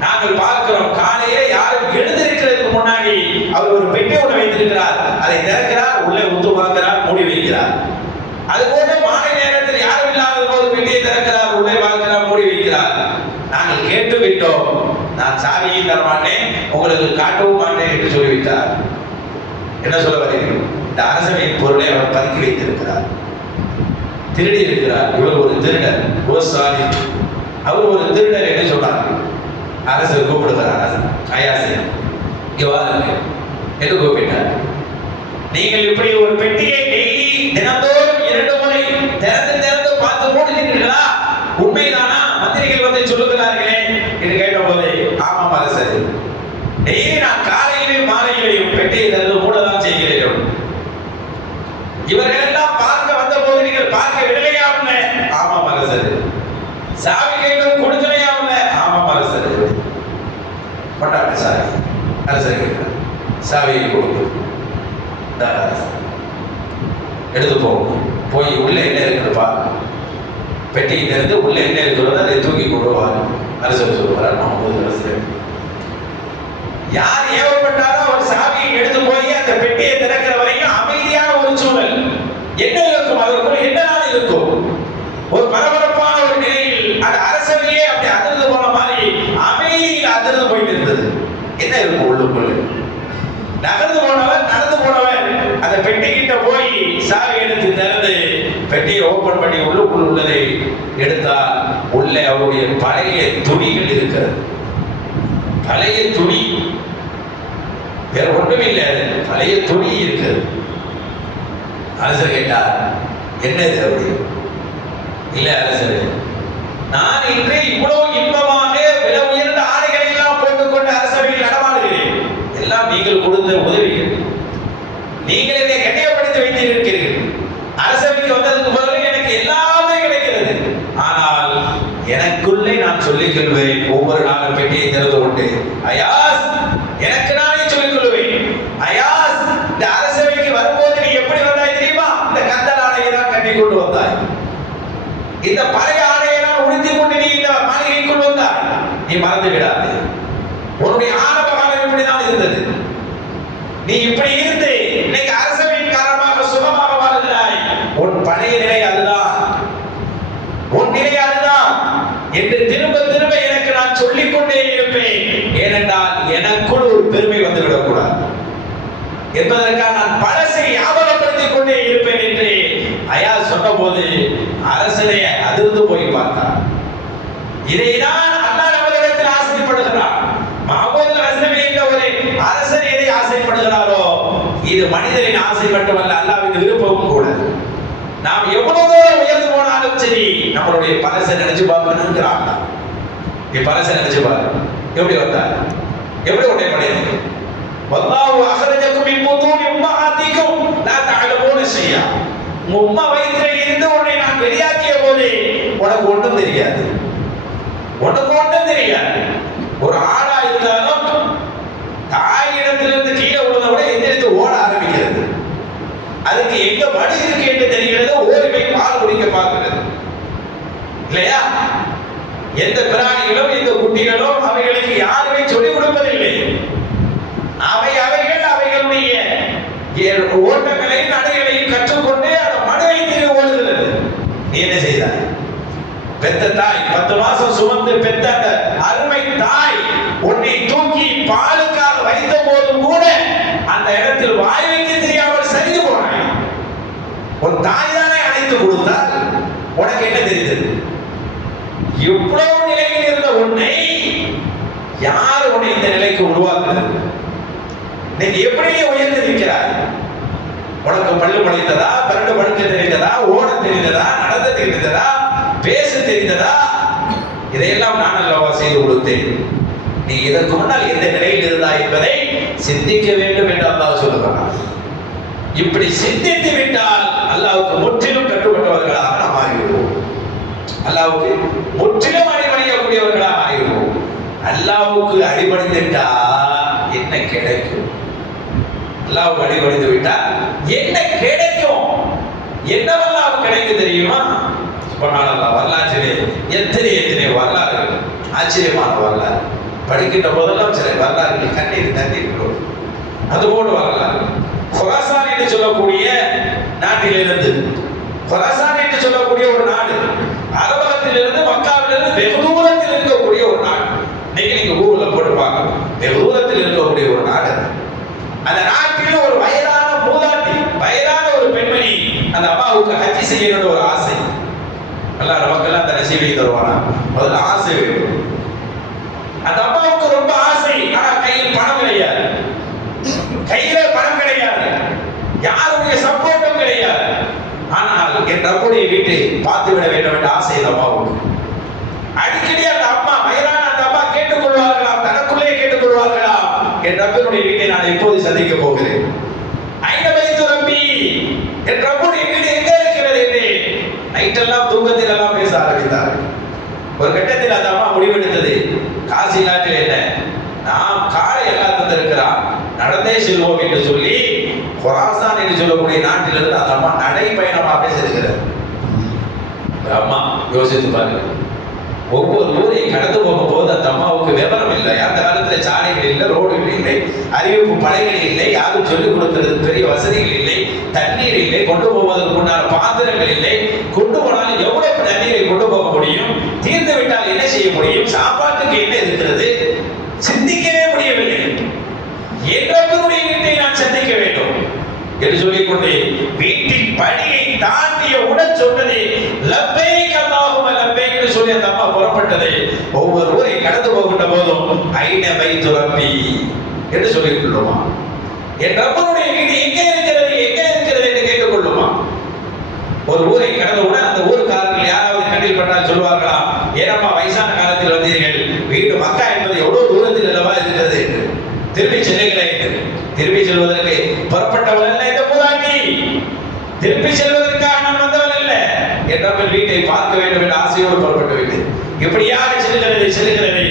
நாங்கள் பார்க்கிறோம், காலையிலே யாரும் எழுந்திருக்கிறதுக்கு முன்னாடி அவர் ஒரு பெட்டி ஒன்று வைத்திருக்கிறார், அதை திறக்கிறார், உள்ளே உத்து பார்க்கிறார், மூடி வைக்கிறார். அதுபோல மாலை நேரத்தில் யாரும் இல்லாத போது பெட்டியை திறக்கிறார், உள்ளே பார்க்கிறார், மூடி வைக்கிறார். நாங்கள் கேட்டு விட்டோம், நான் சாவியை தர மாட்டேன், உங்களுக்கு காட்டவும் மாட்டேன் என்று சொல்லிவிட்டார். என்ன சொல்ல வருகிறோம்? இந்த அரசவையின் பொருளை அவர் பதுக்கி வைத்திருக்கிறார், திருடி இருக்கிறார். இவர் ஒரு திருடர், அவர் ஒரு திருடர் என்று சொன்னார். அரசர் கூப்பிடுகிறார், அயாஸை இங்க வாருங்க என்று கூப்பிட்டார். நீங்கள் இப்படி ஒரு பெட்டியை டெய்லி தினந்தோறும் 2 முறை திறந்து திறந்து பார்த்து போடுகிறீர்களா? உண்மைதானா? மந்திரிகள் வந்து சொல்லுகிறார்களே என்று கேட்டபோது, ஆமாம் அரசர், டெய்லி நான் காலையிலும் மாலையிலையும் பெட்டியை திறந்து மூடதான் செய்கிறேன். இவர்கள் எல்லாம் பார்க்க வந்த போது நீங்கள் பார்க்க விடலையாமல? ஆமாம் அரசர். சாவி கைகளும் கொடுக்கலையாமல? ஆமாம் அரசர். கொண்டாடு சாவி. அரசர் கேட்கிறார், சாவியை கொடுக்கும், எடுத்து போய் உள்ள என்ன இருக்கிறது பாருங்க, பெட்டியை திறந்து உள்ள என்ன இருக்கிறதோ அதை தூக்கி கொண்டு வாங்க. அரசர் சொல்லுவார், முகமது அரசர் யார் ஏவப்பட்டாரோ அவர் சாவியை எடுத்து போய் அந்த பெட்டியை திறக்கிற வரைக்கும் அமைதியான ஒரு சூழல். என்ன இருக்கும் அதற்குள், என்னதான் இருக்கும்? ஒரு பரபரப்பான ஒரு நிலையில் அந்த அரசவையே அப்படி அதிர்ந்து போன மாதிரி அமைதியில் அதிர்ந்து போயிட்டு இருந்தது. என்ன இருக்கும் உள்ளுக்குள்ள? நகர்ந்து போனவர் நடந்து போனவர் அந்த பெட்டி கிட்ட போய் சாவி எடுத்து திறந்து பெட்டியை ஓபன் பண்ணி உள்ளுக்குள் உள்ளதை எடுத்தால் உள்ள அவருடைய பழைய துணிகள் இருக்கிறது. பழைய துணி, வேற ஒன்றும் இல்லை, பழைய துணி இருக்கிறது. அரசர் கேட்டார், என்னது அப்படி? இல்ல அரசர், நான் இன்று இவ்வளவு இன்பமாக விலை உயர்ந்த ஆடைகளை எல்லாம் போட்டுக்கொண்டு அரசவையில் நடமாடுகிறேன். எல்லாம் நீங்கள் கொடுத்த உதவிகள். நீங்கள் என்னை கண்ணியப்படுத்தி வைத்திருக்கிறீர்கள். அரசவைக்கு வந்ததுக்கு பிறகு எனக்கு எல்லாமே கிடைக்கிறது. ஆனால் எனக்குள்ளே நான் சொல்லிக் கொள்வேன், ஒவ்வொரு நாளும் பெட்டியை திறந்து கொண்டு, அயாஸ், எனக்கு நானே சொல்லிக் கொள்வேன், அயாஸ், இந்த அரசவைக்கு வரும்போது நீ எப்படி வந்தாய் தெரியுமா? இந்த கந்தல் ஆடையை தான் கட்டி கொண்டு வந்தாய். இந்த பழைய ஆடையை நான் உடுத்திக் கொண்டு நீ இந்த மாளிகைக்குள் வந்தாய். நீ மறந்து விடாது, உன்னுடைய ஆரம்ப காலம் இப்படிதான் இருந்தது. நீ இப்படி இருந்து இன்னைக்கு அரசவையின் காரணமாக சுகமாக வாழ்கிறாய். உன் பழைய நிலை அதுதான், உன் நிலை அதுதான் என்று திரும்ப திரும்ப எனக்கு நான் சொல்லிக் கொண்டே இருப்பேன். ஏனென்றால் எனக்குள் ஒரு பெருமை வந்துவிடக் கூடாது என்பதற்காக நான் பழசை ஞாபகப்படுத்திக் கொண்டே இருப்பேன் என்று ஐயா சொன்ன போது அரசனை அதிர்ந்து போய் பார்த்தார். இதைதான் அல்லாஹ் நம்மிடத்தில் ஆசைப்படுகிறார். மஹமூத் அஸ்லமி என்ற ஒரு அரசர் எதை ஆசைப்படுகிறாரோ இது மனிதரின் ஆசை மட்டுமல்ல, அல்லாஹ்வின் விருப்பமும் கூட. நாம் எவ்வளவு தூரம் உயர்ந்து போனாலும் சரி நம்மளுடைய பழசை நினைச்சு பார்க்கணுங்கிறாங்க. நீ பழசை நினைச்சு பாரு, எப்படி வந்தார், எப்படி உடைய படையது. வல்லாஹு அஹ்ரஜக்கும் மின் புத்தூனி உம்மஹாத்திக்கும் லா தஅலமூன ஷையா. உம்மா வயிற்றில் இருந்து உன்னை நான் வெளியாக்கிய போது உனக்கு ஒன்றும் தெரியாது, உனக்கு ஒன்றும் தெரியாது. ஒரு ஆடா இருந்தாலும் தாயிடத்திலிருந்து கீழே விழுந்தவுட எந்திரித்து ஓட ஆரம்பிக்கிறது. அதுக்கு எங்க வழி இருக்கு என்று தெரிகிறது, ஓடி போய் பால் குடிக்க பார்க்கிறது இல்லையா? எந்த பிராணிகளும் எந்த குட்டிகளும் அவைகளுக்கு யாருமே சொல்லிக் கொடுப்பதில்லை. அவைகளுடைய ஓட்டங்களையும் நடைகளையும் கற்றுக்கொண்டு அந்த மடுவை திரு ஓடுகிறது. நீ என்ன செய்தாய்? பெத்த தாய், 10 மாசம் சுமந்து பெத்த அந்த அருமை தாய் உன்னை தூக்கி பாலுக்காக வைத்த போதும் கூட அந்த இடத்தில் வாய் வைக்க தெரியாமல் சரிந்து போனாய். உன் தாய் தானே அழைத்து கொடுத்தால் உனக்கு என்ன தெரிந்தது? இவ்வளவு நிலையில் இருந்த உன்னை யார் உன்னை இந்த நிலைக்கு உருவாக்குறது? நீங்க எப்படி உயர்ந்து நிற்கிறாய்? உனக்கு பல்லு படைத்ததா, பரண்டு படுக்க தெரிந்ததா, ஓட தெரிந்ததா, நடந்த தெரிந்ததா, பேச தெரிந்ததா? இதையெல்லாம் நான் அல்லவா செய்து கொடுத்தேன். நீ இதற்கு முன்னால் எந்த நிலையில் இருந்தாய் என்பதை சிந்திக்க வேண்டும் என்று அல்லாஹ் சொல்லுகிறான். இப்படி சிந்தித்து விட்டால் அல்லாஹ்வுக்கு முற்றிலும் கட்டுப்பட்டவர்களாக நாம் ஆகிவிடுவோம். அல்லாஹ்வுக்கு முற்றிலும் அடிபணியக்கூடியவர்களாக ஆகிவிடுவோம். அல்லாஹ்வுக்கு அடிபணிந்துட்டா என்ன கிடைக்கும்? அல்லாஹ்வுக்கு அடிபணிந்து விட்டால் என்ன கிடைக்கும்? என்னவெல்லாம் கிடைக்கும் தெரியுமா? சுப்ஹானல்லாஹ், வரலாற்றிலே எத்தனை வரலாறுகள், ஆச்சரியமான வரலாறு. படிக்கின்ற போதெல்லாம் சில வரலாறுகள் கண்ணீர் தண்ணீர் அதுபோடு வரலாறு. கொராசான் என்று சொல்லக்கூடிய நாட்டிலிருந்து, கொராசான் என்று சொல்லக்கூடிய ஒரு நாடு அரபகத்திலிருந்து மக்காவிலிருந்து வெகு தூரத்தில் இருக்கக்கூடிய ஒரு நாடு. இன்னைக்கு நீங்க கூகுள்ல போட்டு பார்க்கணும், வெகு தூரத்தில் இருக்கக்கூடிய ஒரு நாடு. அந்த நாட்டில் ஒரு வயதான மூதாட்டி, வயதான ஒரு பெண்மணி அந்த அம்மாவுக்கு ஹஜ்ஜி செய்யணும்னு ஒரு ஆசை. அல்லாஹ் நமக்கெல்லாம் அந்த நசீபை தருவானா? முதல்ல ஆசை வேண்டும். அந்த அம்மாவுக்கு ரொம்ப ஆசை, ஆனா கையில் பணம் கிடையாது, கையில பணம் கிடையாது, யாருடைய சப்போர்ட்டும் கிடையாது. ஆனால் என் ரப்புடைய வீட்டை பார்த்து விட வேண்டும் என்ற ஆசை அந்த அம்மாவுக்கு. அடிக்கடி அந்த அம்மா, வயதான அந்த அம்மா கேட்டுக்கொள்வார்களா, தனக்குள்ளே கேட்டுக்கொள்வார்களா, என் ரப்பினுடைய வீட்டை நான் எப்போது சந்திக்க போகிறேன்? ஐன வைத்து ரப்பி, என் ரப்புடைய வீடு எங்க இருக்கிறது என்று நைட்டெல்லாம் தூக்கத்தில் எல்லாம் பேச ஆரம்பித்தார்கள். ஒரு கட்டத்தில் அந்த அம்மா முடிவெடுத்தது, காசி நாட்டில் என்ன, நாம் காலை எல்லாம் தந்திருக்கிறான், நடந்தே செல்வோம் என்று சொல்லி கொராசான் என்று சொல்லக்கூடிய நாட்டிலிருந்து அந்த அம்மா நடைபயணமாக செல்கிறது. அம்மா யோசித்து பாருங்க, ஒவ்வொரு ஊரை கடந்து போகும்போது அந்த அம்மாவுக்கு விவரம் இல்லை. அந்த காலத்துல சாலைகள் இல்லை, ரோடுகள் இல்லை, அறிவிப்பு படைகள் இல்லை, யாரும் சொல்லிக் கொடுக்கிறது பெரிய வசதிகள் இல்லை, தண்ணீர் இல்லை, கொண்டு போவதற்கு உண்டான பாத்திரங்கள் இல்லை. கொண்டு போனாலும் எவ்வளவு தண்ணீரை கொண்டு போக முடியும்? தீர்ந்து விட்டால் என்ன செய்ய முடியும்? சாப்பாட்டுக்கு என்ன இருக்கிறது? சிந்திக்கவே முடியவில்லை. என்னுடைய வீட்டை நான் சந்திக்க வேண்டும் என்று சொல்லிக்கொண்டு வீட்டின் பணியை தாண்டிய உடன் சொன்னது லப்பைக் அல்லாஹும்ம லப்பைக் என்று சொல்லி அந்த அம்மா புறப்பட்டது. ஒவ்வொரு ஊரை கடந்து போகின்ற போதும் ஐன பைத்து ரப்பி என்று சொல்லிக் கொள்ளுமா, என் ரப்பனுடைய வீடு எங்கே இருக்கிறது, எங்கே இருக்கிறது என்று கேட்டுக் கொள்ளுமா. ஒரு ஊரை கடந்தவுடன் அந்த ஊருக்காரர்கள் யாராவது கண்ணில் பட்டால் சொல்வார்களாம், ஏனம்மா வயசான காலத்தில் வந்தீர்கள், வீடு மக்கா என்பது எவ்வளவு தூரத்தில் அல்லவா இருக்கிறது என்று. திரும்பி செல்லுகிறேன் என்று. திரும்பி செல்வதற்கு புறப்பட்டவள் அல்ல இந்த மூதாட்டி, திரும்பி செல்வதற்காக நான் வந்தவள் அல்ல. என் வீட்டை பார்க்க வேண்டும் என்ற ஆசையோடு புறப்பட்டு விட்டேன். இப்படியாக செல்லுகிறது.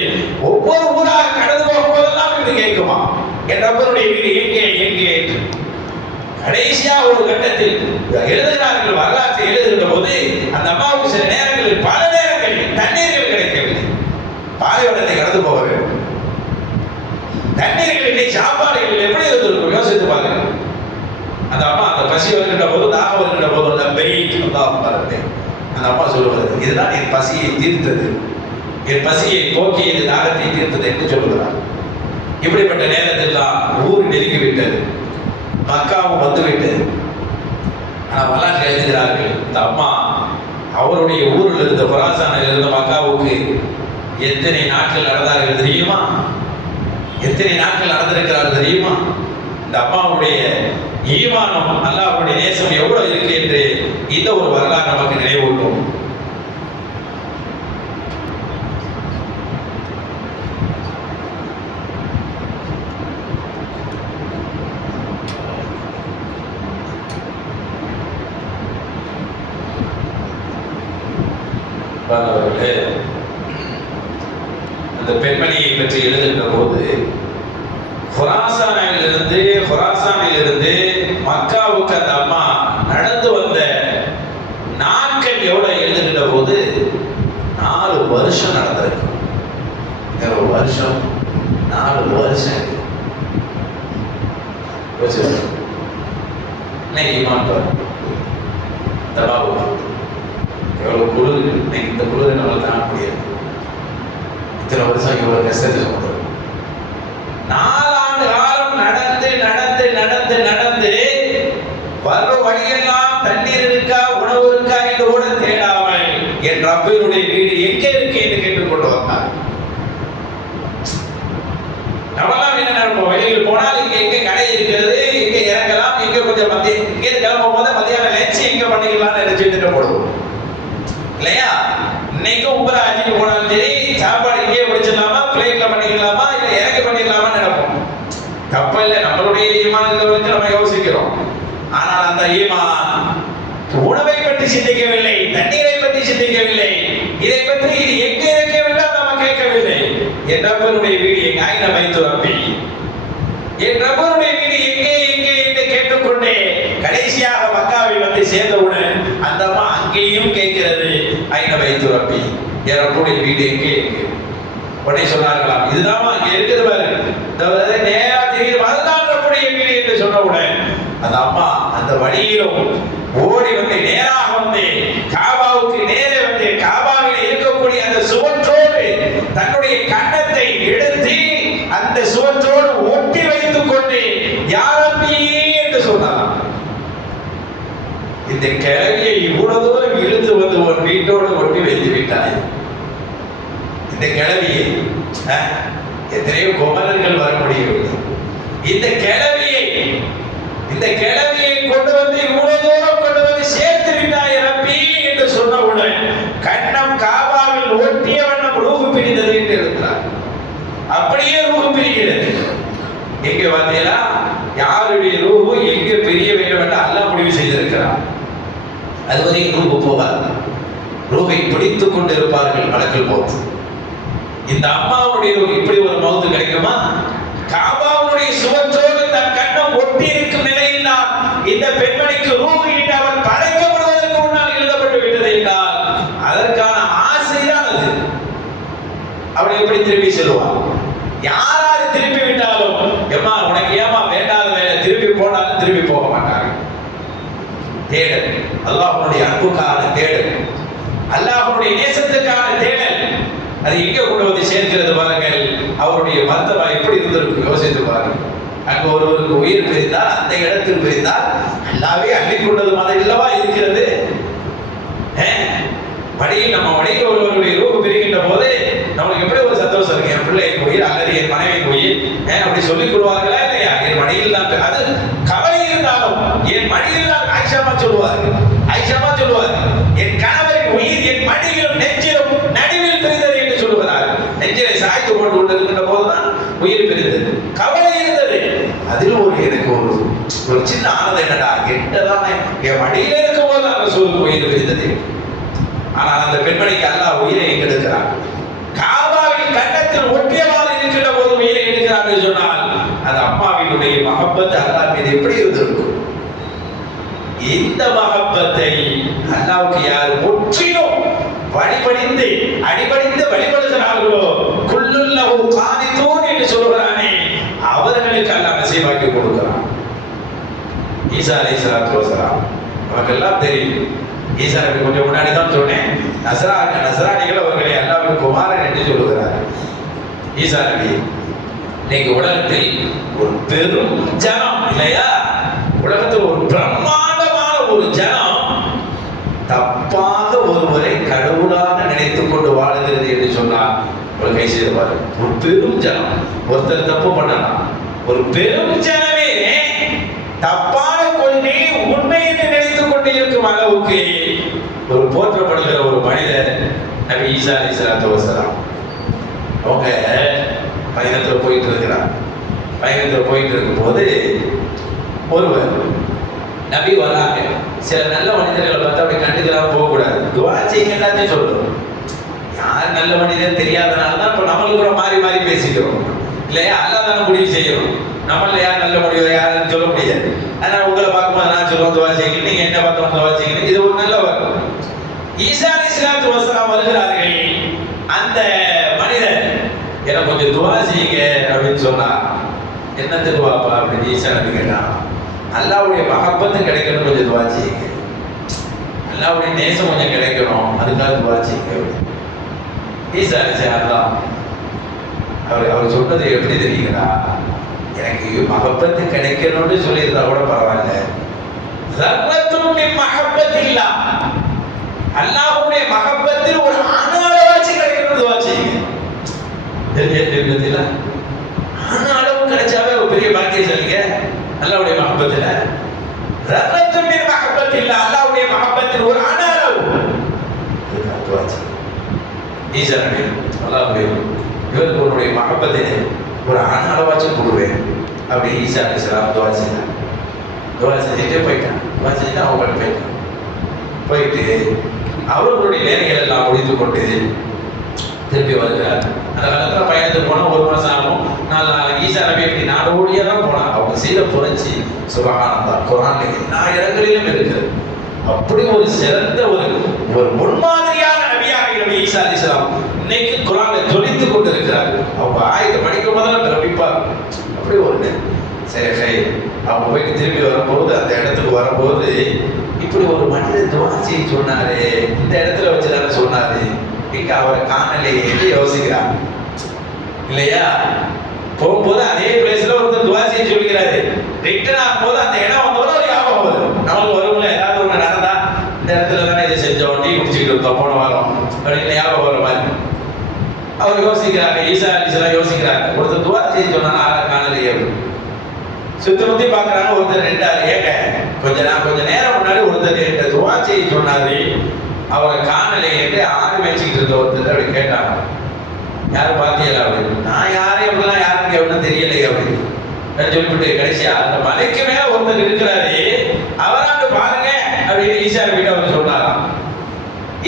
ஒவ்வொரு ஊராக கடந்து போகும் போதெல்லாம் இது கேட்குமா, என் ரப்பனுடைய வீடு எங்கே எங்கே. கடைசியாக ஒரு கட்டத்தில் எழுதுகிறார்கள், வரலாற்றை எழுதுகிற போது அந்த அம்மாவுக்கு சில நேரங்களில் பல நேரங்களில் தண்ணீர்கள் கிடைக்கவில்லை. பாலைவனத்தை கடந்து போக வேண்டும், தண்ணீர்கள் இல்லை, சாப்பாடுகள் எப்படி இருந்திருக்கும் யோசித்து பாருங்க. அந்த அம்மா அந்த பசி வருகின்ற போது, தாகம் வருகின்ற போது அந்த அம்மா சொல்லுவது, இதுதான் என் பசியை தீர்த்தது, என் பசியை போக்கியது, தாகத்தை தீர்த்தது என்று சொல்லுகிறார். இப்படிப்பட்ட நேரத்தில் தான் ஊர் நெருங்கிவிட்டது, மக்காவும் வந்துவிட்டது. ஆனால் வரலாற்று எழுதுகிறார்கள், இந்த அம்மா அவருடைய ஊரில் இருந்த குராசானில் இருந்த மக்காவுக்கு எத்தனை நாட்கள் நடந்தார்கள் தெரியுமா? எத்தனை நாட்கள் நடந்திருக்கிறார்கள் தெரியுமா? இந்த அம்மாவுடைய ஈமானம், அல்லாஹ்வுடைய நேசம் எவ்வளவு இருக்கு என்று இந்த ஒரு வரலாறு நமக்கு நினைவூட்டும். அந்த பெண்மணியை பற்றி எழுதுகின்ற போது குராசானிலிருந்து மக்காவுக்கு அந்த அம்மா நடந்து வந்த நாட்கள் எவ்வளவு எழுதுகின்ற போது 4 வருஷம் நடந்திருக்கு. ஒரு வருஷம் 4 வருஷம் எவ்வளவு குளிர். இந்த குளிர் நம்மளை தாங்க முடியாது. இத்தனை வருஷம் இவ்வளவு கஷ்டத்தை சொல்றது. 4 ஆண்டு காலம் நடந்து நடந்து நடந்து நடந்து வர்ற வழியெல்லாம் தண்ணீர் இருக்கா, உணவு இருக்கா என்று கூட தேடாமல் என் ரப்பினுடைய வீடு எங்கே இருக்கு என்று கேட்டுக் கொண்டு வந்தார். நம்மெல்லாம் என்ன நினைப்போம், வெளியில் போனால் இங்க எங்க கடை இருக்கிறது, இங்க இறங்கலாம், இங்க கொஞ்சம் மத்தியம், இங்கே கிளம்பும் போது மத்தியான லஞ்ச் எங்க பண்ணிக்கலாம்னு நினைச்சுட்டு போடுவோம் இல்லையா? இன்னைக்கு உம்பரா அஜிக்கு போனாலும் சரி, சாப்பாடு இங்கே பிடிச்சிடலாமா, பிளைட்ல பண்ணிக்கலாமா, இல்லை இறக்கி பண்ணிடலாமா நினைப்போம். தப்ப இல்லை, நம்மளுடைய ஈமான் வச்சு நம்ம யோசிக்கிறோம். ஆனால் அந்த ஈமான் உணவை பற்றி சிந்திக்கவில்லை, தண்ணீரை பற்றி சிந்திக்கவில்லை, இதை பற்றி இது எங்கே இருக்கவில்லை நம்ம கேட்கவில்லை. என் ரப்பனுடைய வீடு எங்க ஐன பைத்து ரப்பி, என் ரப்பனுடைய வீடு எங்கே எங்கே என்று கேட்டுக்கொண்டே கடைசியாக மக்காவில் வந்து சேர்ந்தவுடன் அந்த அம்மா அங்கேயும் கேட்கிறது, ஐன பைத்து ரப்பி, என் ரப்பனுடைய வீடு எங்கே எங்கே. உடனே சொன்னார்களாம், இதுதான் அங்கே இருக்குது பாரு, நேரா தெரியுது, அதுதான் ரப்பனுடைய வீடு என்று சொன்னவுடன் அந்த அம்மா அந்த வழியிலும் ஓடி வந்து நேராக வந்து காபாவுக்கு நேரே வந்து காபாவில் இருக்கக்கூடிய அந்த சுவற்றோடு தன்னுடைய கன்னத்தை எடுத்து அந்த சுவற்றோடு ஒட்டி வைத்துக் கொண்டு யாரப்பி என்று சொன்னார். இந்த கிழவியை இவ்வளவு தூரம் இழுத்து வந்து ஒரு வீட்டோடு ஒட்டி வைத்து விட்டாய். இந்த கிழவியை எத்தனையோ குமரர்கள் வர முடியவில்லை. இந்த கிழவியை கொண்டு வந்து இவ்வளவு தூரம் கொண்டு வந்து சேர்த்து விட்டாய் ரப்பி என்று சொன்னவுடன் கண்ணம் காபாவில் ஒட்டிய வண்ணம் ரூஹு பிரிந்தது என்று எழுதுகிறார். அப்படியே ரூஹு பிரிகிறது. எங்க பார்த்தீங்களா, யாருடைய ரூஹு எங்க பிரிய வேண்டும் என்று அல்லாஹ் முடிவு செய்திருக்கிறார். அதுவரை ரூஹு போகாது. ரூஹை பிடித்துக் கொண்டு இருப்பார்கள் மலக்குல் மௌத். இந்த அம்மாவுடைய இப்படி ஒரு மௌத்து கிடைக்குமா? காபாவுடைய சுவற்றோடு தன் கண்ணம் ஒட்டி இருக்கும் நிலையில் தான் இந்த பெண்மணிக்கு ரூஹ் ஈட்டு அவள் படைக்கப்படுவதற்கு முன்னால் எழுதப்பட்டு விட்டது என்றால் அதற்கான ஆசைதான் அது. அவள் எப்படி திருப்பி செல்வாள்? யாராரு திருப்பி விட்டாலும் எம்மா உனக்கு ஏமா வேண்டாத வேலை திருப்பி போனாலும் திருப்பி போக மாட்டாங்க. தேடல், அல்லாஹ்வுடைய அன்புக்கான தேடல், அல்லாஹ்வுடைய நேசத்துக்கான தேடல், அது எங்க கொண்டு வந்து சேர்க்கிறது பாருங்கள். அவருடைய மர்த்தபா எப்படி இருந்திருக்கு யோசித்து பாருங்கள். அங்கு ஒருவருக்கு உயிர் பிரிந்தால் அந்த இடத்தில் பிரிந்தால் அல்லாவே அள்ளிக் கொண்டது மாதிரி இல்லவா இருக்கிறது. மடியில் நம்ம மடியில் ஒருவருடைய ரூபு பிரிக்கின்ற போது நம்மளுக்கு எப்படி ஒரு சந்தோஷம் இருக்கு. என் பிள்ளை உயிர் அல்லது என் மனைவி உயிர் அப்படி சொல்லிக் கொள்வார்களா இல்லையா? என் மடியில் தான், அது கவலை இருந்தாலும் என் மடியில் தான் ஆயிஷாமா சொல்லுவார்கள். ஆயிஷாமா சொல்லுவார்கள், என் கணவரின் உயிர் என் மடியிலும் நெஞ்சிலும் நடுவில் பிரிந்தது என்று சொல்லுகிறார். நெஞ்சிலை சாய்த்து கொண்டு கொண்டிருக்கின்ற போதுதான் உயிர் பிரிந்தது. கவலை இருந்தது. அதில் எனக்கு ஒரு சின்ன ஆனந்தம் என்னடா, எட்டதானே என் மடியில இருக்கும் போது அந்த சூழல் உயிர் பிரிந்தது. ஆனால் அந்த பெண்மணிக்கு அல்லாஹ் உயிரை எடுக்கிறார். காபாவின் கண்டத்தில் ஒட்டியவாறு இருக்கின்ற போது உயிரை எடுக்கிறார் என்று சொன்னால் அந்த அம்மாவினுடைய மஹப்பத் அல்லாஹ் மீது எப்படி இருந்திருக்கும்? இந்த மஹப்பத்தை அல்லாஹ்வுக்கு யார் முற்றிலும் வழிபடிந்து அடிபடிந்து வழிபடுகிறார்களோ குல்லுல்லஹு கானிதூன் என்று சொல்கிறானே, அவர்களுக்கு அல்லாஹ் நசீபாக்கி கொடுக்கிறான். ஈசா அலைஹிஸ்ஸலாத்து வஸலாம் நமக்கெல்லாம் தெரியும். ஈசா நபி கொஞ்சம் முன்னாடி தான் சொன்னேன், நஸ்ரானிகள் அவர்களை அல்லாஹ்வின் குமாரன் என்று சொல்லுகிறார். ஈசா நபி இன்னைக்கு உலகத்தில் ஒரு பெரும் ஜனம் இல்லையா, உலகத்தில் ஒரு பிரம்மாண்டமான ஒரு ஜனம் தப்பாக ஒருவரை கடவுளாக நினைத்துக் கொண்டு வாழுகிறது என்று சொன்னால் ஒரு கை செய்து பாருங்க. ஒரு பெரும் ஜனம் ஒருத்தர் தப்பு பண்ணலாம், ஒரு பெரும் ஜனமே தப்பான கொள்கையை உண்மை என்று நினைத்துக் கொண்டு இருக்கும் அளவுக்கு ஒரு போற்றப்படுகிற ஒரு மனிதர் நபி ஈசா அலைஹிஸ்ஸலாத்து வஸலாம். அவங்க பயணத்தில் போயிட்டு இருக்கிறார். பயணத்தில் போயிட்டு இருக்கும் போது ஒருவர் நபி வராங்க. சில நல்ல மனிதர்களை பார்த்து அப்படி கண்டுக்கலாம் போகக்கூடாது, துவா செய்யுங்க எல்லாத்தையும் சொல்றோம். யார் நல்ல மனிதர் தெரியாதனால தான் இப்போ நம்மளுக்கு கூட மாறி மாறி பேசிக்கிறோம் இல்லையா? அல்லாஹ் தானே முடிவு செய்யணும். நம்மள யார் நல்ல முடிவு யாருன்னு சொல்ல முடியாது. ஆனால் உங்களை பார்க்கும்போது நான் சொல்லுவோம் துவா செய்யுங்க, நீங்க என்ன பார்த்தோம் துவா செய்யுங்க, இது ஒரு நல்ல வரும். ஈசா அலைஹிஸ்ஸலாத்து வஸலாம் வருகிறார்கள். அந்த மனிதர் எனக்கு கொஞ்சம் துவா செய்யுங்க அப்படின்னு சொன்னா, என்ன துவாப்பா அப்படின்னு ஈசா நபி கேட்டான். அல்லாஹ்வுடைய மஹப்பத்து கிடைக்கணும், கொஞ்சம் துவா செய்யுங்க. அல்லாஹ்வுடைய நேசம் கொஞ்சம் கிடைக்கணும், அதுக்காக துவா செய்யுங்க. ஈசா அலைஹிஸ்ஸலாம் அவர் சொன்னது எப்படி தெரியுங்களா? எனக்கு மஹப்பத்து கிடைக்கணும்னு சொல்லியிருந்தா கூட பரவாயில்ல, ஸர்ரத்தும் மின் மஹப்பத்தில்லா, அல்லாஹ்வுடைய மஹப்பத்தில் ஒரு அணு கிடைக்கணும்னு துவா செய்யுங்க. தெரியுங்களா? அணு அளவு கிடைச்சாவே ஒரு பெரிய பாக்கியசாலிங்க. அல்லாஹ்வுடைய மஹப்பத்துல ஸர்ரத்தும் மின் மஹப்பத்தில்லா, அல்லாஹ்வுடைய மஹப்பத்தில் ஒரு அணு அளவு துவா செய்யுங்க. ஈசா நபி அல்லாஹ்வே இவருக்கு உன்னுடைய மஹப்பத்தை ஒரு அணு அளவாச்சும் கொடுவேன் அப்படி ஈசா அலைஹிஸ்ஸலாம் துவா செய்தார். துவா செஞ்சுட்டே போயிட்டான். துவா செஞ்சுட்டு அவங்க போயிட்டான். போயிட்டு அவர்களுடைய வேலைகள் எல்லாம் முடித்து கொண்டு திரும்பி வருகிறார். அந்த காலத்தில் பயணத்துக்கு போனால் 1 மாதம் ஆகும், 4 நாள். ஈசா நபி எப்படி நாடோடியாக தான் போனாங்க. அவங்க செய்த புரட்சி சுபஹானல்லாஹ் குர்ஆன்ல எல்லா இடங்களிலும் இருக்கிறது. அப்படி ஒரு சிறந்த ஒரு முன்மாதிரியான நபியாக நபி ஈசா அலைஹிஸ்ஸலாம் இன்னைக்கு குர்ஆன்ல ஜொலித்துக் கொண்டிருக்கிறார்கள். அவங்க ஆயத்தை படிக்கும் போதெல்லாம் பிரமிப்பாங்க. அப்படி ஒரு சரி அவங்க போயிட்டு திரும்பி வரும்போது அந்த இடத்துக்கு வரும்போது இப்படி ஒரு மனிதர் துவா செய்ய சொன்னாரு, இந்த இடத்துல வச்சுதானே சொன்னாரு, இங்க அவரை காணலையே என்று யோசிக்கிறாங்க இல்லையா? போகும்போது அதே பிளேஸ்ல ஒருத்தர் துவா செய்ய சொல்லிக்கிறாரு. ரிட்டர்ன் ஆகும்போது அந்த இடம் வந்தோட ஒரு ஞாபகம் வருது. நம்மளுக்கு வரும்ல, ஏதாவது ஒண்ணு நடந்தா இந்த இடத்துல தானே இதை செஞ்சோம், டீ குடிச்சுக்கிட்டு இருந்தோம் போன வாரம் அப்படின்னு ஞாபகம் வர மாதிரி அவர் யோசிக்கிறாங்க. ஈசா அலைஹிஸ்ஸலாம் யோசிக்கிறாங்க, ஒருத்தர் துவா செய்ய சொன்னா ஆளை காணலையே. சுத்தி முத்தி பாக்குறாங்க, ஒருத்தர் 2 ஏங்க கொஞ்ச நேரம் முன்னாடி ஒருத்தர் துவா செய்ய சொன்னாரு, அவரை காணலையே என்று ஆடு மேய்ச்சிக்கிட்டு இருந்த ஒருத்தர் அப்படி கேட்டாங்க. யாரும் பார்த்தீங்களா அப்படின்னு. நான் யாரையும் அப்படிலாம் யாருக்கு எவ்வளவு தெரியலையே அப்படின்னு சொல்லிவிட்டு கடைசியா அந்த மலைக்கு மேல ஒருத்தர் இருக்கிறாரு, அவராண்டு பாருங்க அப்படின்னு ஈசா நபிட்ட அவர் சொன்னாராம்.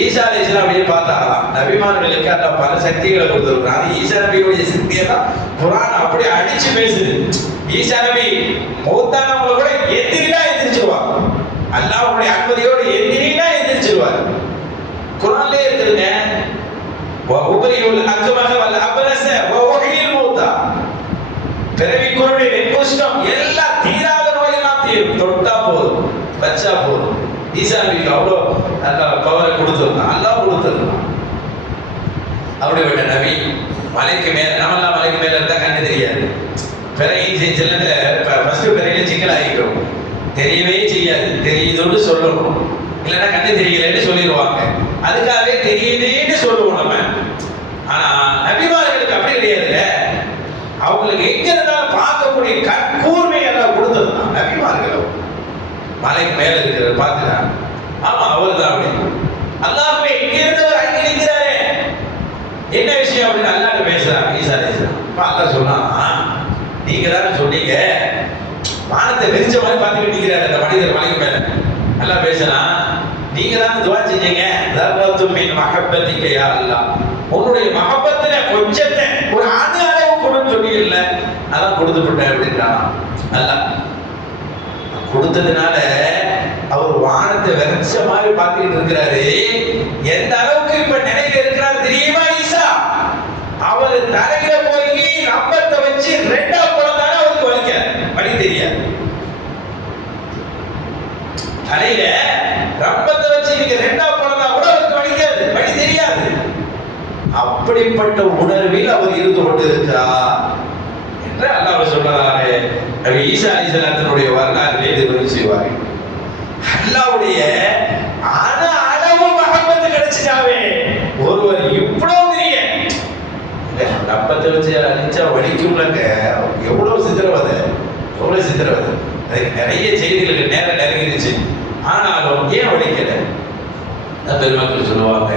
ஈசா அலைஹிஸ்ஸலாம் அப்படியே பார்த்தாராம். நபிமார்களுக்கு அந்த பல சக்திகளை கொடுத்துருக்காங்க. ஈசா நபியுடைய சக்தியை தான் குர்ஆன் அப்படியே அடிச்சு பேசுது. ஈசா நபி மௌத்தானவங்களை கூட எந்திரினா எந்திரிச்சிருவாங்க. அல்லாஹ்வுடைய அனுமதியோடு எந்திரினா எந்திரிச்சிருவார். குர்ஆன்லயே இருக்குங்க. உபரியுல் அக்மஹ வல் அப்ரஸ வ உஹ்யில் மௌதா. பிறவி குருடி, வெண்குஷ்டம் எல்லாம் தீராத நோயெல்லாம் தீரும். தொட்டா போதும், வச்சா போதும். ஈசா நபிக்கு அவ்வளோ நல்ல பவரை கொடுத்துருந்தான், அல்லாஹ் கொடுத்துருந்தான். அப்படிப்பட்ட நபி மலைக்கு மேல, நம்மெல்லாம் மலைக்கு மேல இருந்தா கண்ணு தெரியாது. பிறகு சிலதுல ஃபர்ஸ்ட் பிறகு சிக்கல் ஆகிடும், தெரியவே செய்யாது. தெரியுதுன்னு சொல்லணும், இல்லைன்னா கண்ணு தெரியலன்னு சொல்லிடுவாங்க. அதுக்காகவே தெரியுதுன்னு சொல்லுவோம் நம்ம. ஆனா நபிமார்களுக்கு அப்படி கிடையாதுல்ல. அவங்களுக்கு எங்க இருந்தாலும் பார்க்கக்கூடிய கூர்மை எல்லாம் கொடுத்ததுதான் நபிமார்கள். மலைக்கு மேல இருக்கிற பார்த்துட்டாங்க, ஆமா அவர் தான் அப்படின்னு. அல்லாஹ்வே இங்க இருந்தவர் அங்கே இருக்கிறாரே, என்ன விஷயம் அப்படின்னு அல்லாஹ் பேசுறாங்க. ஈசா அலைஹிஸ்ஸலாம் அல்லாஹ் சொன்னான், நீங்க தானே சொன்னீங்க வானத்தை வெறிச்ச மாதிரி பார்த்துக்கிட்டு இருக்கிறாரு அந்த மனிதர் மலைக்கு மேல. அல்லாஹ் பேசுறான், நீங்க தான் துஆ செஞ்சீங்க, தர்ரத்து மின் மஹப்பத்திக யா அல்லாஹ், உன்னுடைய மஹப்பத்துல கொஞ்சத்தை ஒரு அணு அளவு கொடுன்னு சொன்னீங்கல்ல, அதான் கொடுத்துட்டேன் அப்படின்றான் அல்லாஹ். கொடுத்ததுனால அவர் வானத்தை வெறிச்ச மாதிரி பார்த்துக்கிட்டு இருக்கிறாரு. எந்த அளவுக்கு இப்ப நிலையில இருக்கிறாரு தெரியுமா ஈசா? அவர் தலையில போய் ரப்பத்தை வச்சு ரெண்டா போனதால அவருக்கு வலிக்க வலி தெரியாது. தலையில ரப்பத்தை வச்சு நீங்க ரெண்டா போனதா கூட அவருக்கு வலிக்காது, வலி தெரியாது. அப்படிப்பட்ட உணர்வில் அவர் இருந்து கொண்டிருக்கிறார் என்று அல்லாஹ் சொல்றாரு. நபி ஈசா அலைஹிஸ்ஸலாத்தினுடைய வரலாறு இது செய்வார்கள். அல்லாஹ்வுடைய அளவு மஹப்பத் கிடைச்சிட்டாவே ஒருவர் இவ்வளவு பெரிய ரப்பத்தை வச்சு அழிச்சா வலிக்கும்லங்க, எவ்வளவு சித்திரவதை, எவ்வளவு சித்திரவதை. அதுக்கு நிறைய செய்திகளுக்கு நேரம் நெருங்கிடுச்சு. ஆனாலும் ஏன் வலிக்கல? பெருமக்கள் சொல்லுவாங்க,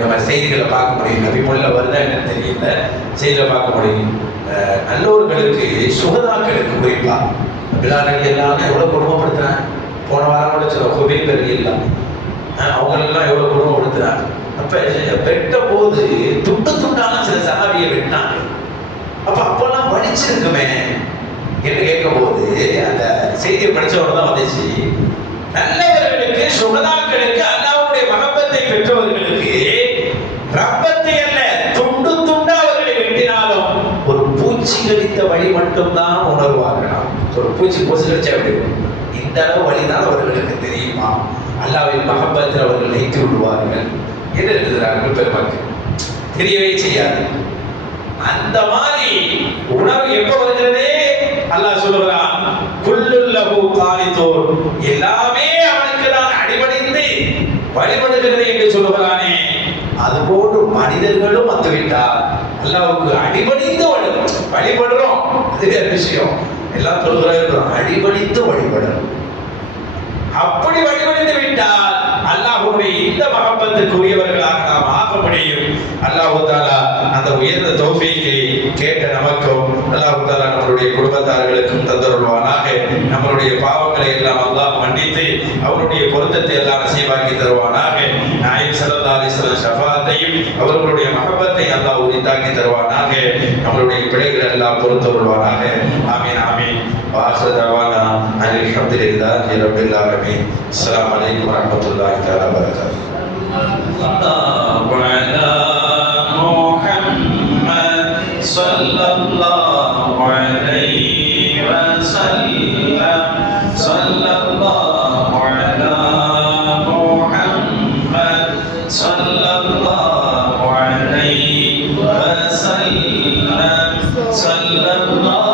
நம்ம செய்திகளை பார்க்க முடியும், நபி மொழியில வருதா என்னன்னு தெரியல, செய்திகளை பார்க்க முடியும். நல்லோர்களுக்கு சுகதாக்களுக்கு குறிப்பா பிலால் எல்லாம் எவ்வளவு குடும்பப்படுத்துறாங்க. போன வாரம் கூட சொல்ல ஹுபைப் எல்லாம் அவங்களெல்லாம் எவ்வளவு குடும்பப்படுத்துறாங்க. அப்ப வெட்ட போது துண்டு துண்டாலாம் சில சஹாபியை வெட்டினாங்க. அப்பெல்லாம் வலிச்சிருக்குமே என்று கேட்கும் போது அந்த செய்தியை படிச்சவங்க தான் வந்துச்சு, நல்லவர்களுக்கு சுகதாக்களுக்கு அல்லாஹ்வுடைய மஹப்பத்தை பெற்றவர்களுக்கு ரப்பத்தை அல்ல துண்டு துண்டா அவர்களை வெட்டினாலும் ஒரு பூச்சி கடித்த வழி மட்டும்தான் உணர்வார்களாம். ஒரு பூச்சி கொசு கடிச்சா எப்படி இந்த அளவு வழிதான் அவர்களுக்கு தெரியுமா? அல்லாஹ்வின் மஹப்பத்தில் அவர்கள் வைத்து விடுவார்கள் என்று எழுதுகிறார்கள் பெருமக்கள். தெரியவே செய்யாது. அந்த மாதிரி உணர்வு எப்ப வருகிறது? அல்லாஹ் சொல்லுகிறான், குல்லுல் லஹு கானிதூன், எல்லாமே அவனுக்கு தான் அடிபணிந்து வழிபடுகிறது என்று சொல்லுகிறானே. அதுபோன்று மனிதர்களும் வந்துவிட்டார். அல்லாஹ்வுக்கு அடிபணிந்து வழிபடுறோம், அது வேற விஷயம். எல்லாம் சொல்லுகிறார்கள் அடிபணித்து வழிபடணும். அப்படி வழிபடுத்து விட்டால் அல்லாஹ்வுடைய இந்த மஹப்பத்துக்குரியவர்களாக நாம் ஆக முடியும். அல்லாஹ் தஆலா அந்த உயர்ந்த தௌஃபீக்கை கேட்ட நமக்கும் அல்லாஹ் தஆலா நம்மளுடைய குடும்பத்தார்களுக்கும் தந்தருள்வானாக. நம்மளுடைய பாவங்களை எல்லாம் அல்லாஹ் மன்னித்து அவருடைய பொருத்தத்தை எல்லாம் நசீபாக்கி தருவானாக. நாயகம் ஸல்லல்லாஹு அலைஹி வஸல்லம் ஷஃபாஅத்தையும் அவர்களுடைய மஹப்பத்தை அல்லாஹ் உரித்தாக்கி தருவானாக. நம்மளுடைய பிழைகளை எல்லாம் பொறுத்தருள்வானாக. ஆமீன் ஆமீன். வாஹிரு தஅவானா அல்ஹம்துலில்லாஹி ரப்பில் ஆலமீன். அஸ்ஸலாமு அலைக்கும் வரஹ்மத்துல்லாஹி தஆலா வபரகாத்துஹு. அல்லாஹு அலா முஹம்மத் ஸல்லல்லாஹு அலைஹி வஸல்லம். ஸல்லல்லாஹு அலா முஹம்மத் ஸல்லல்லாஹு அலைஹி வஸல்லம். ஸல்லல்லாஹு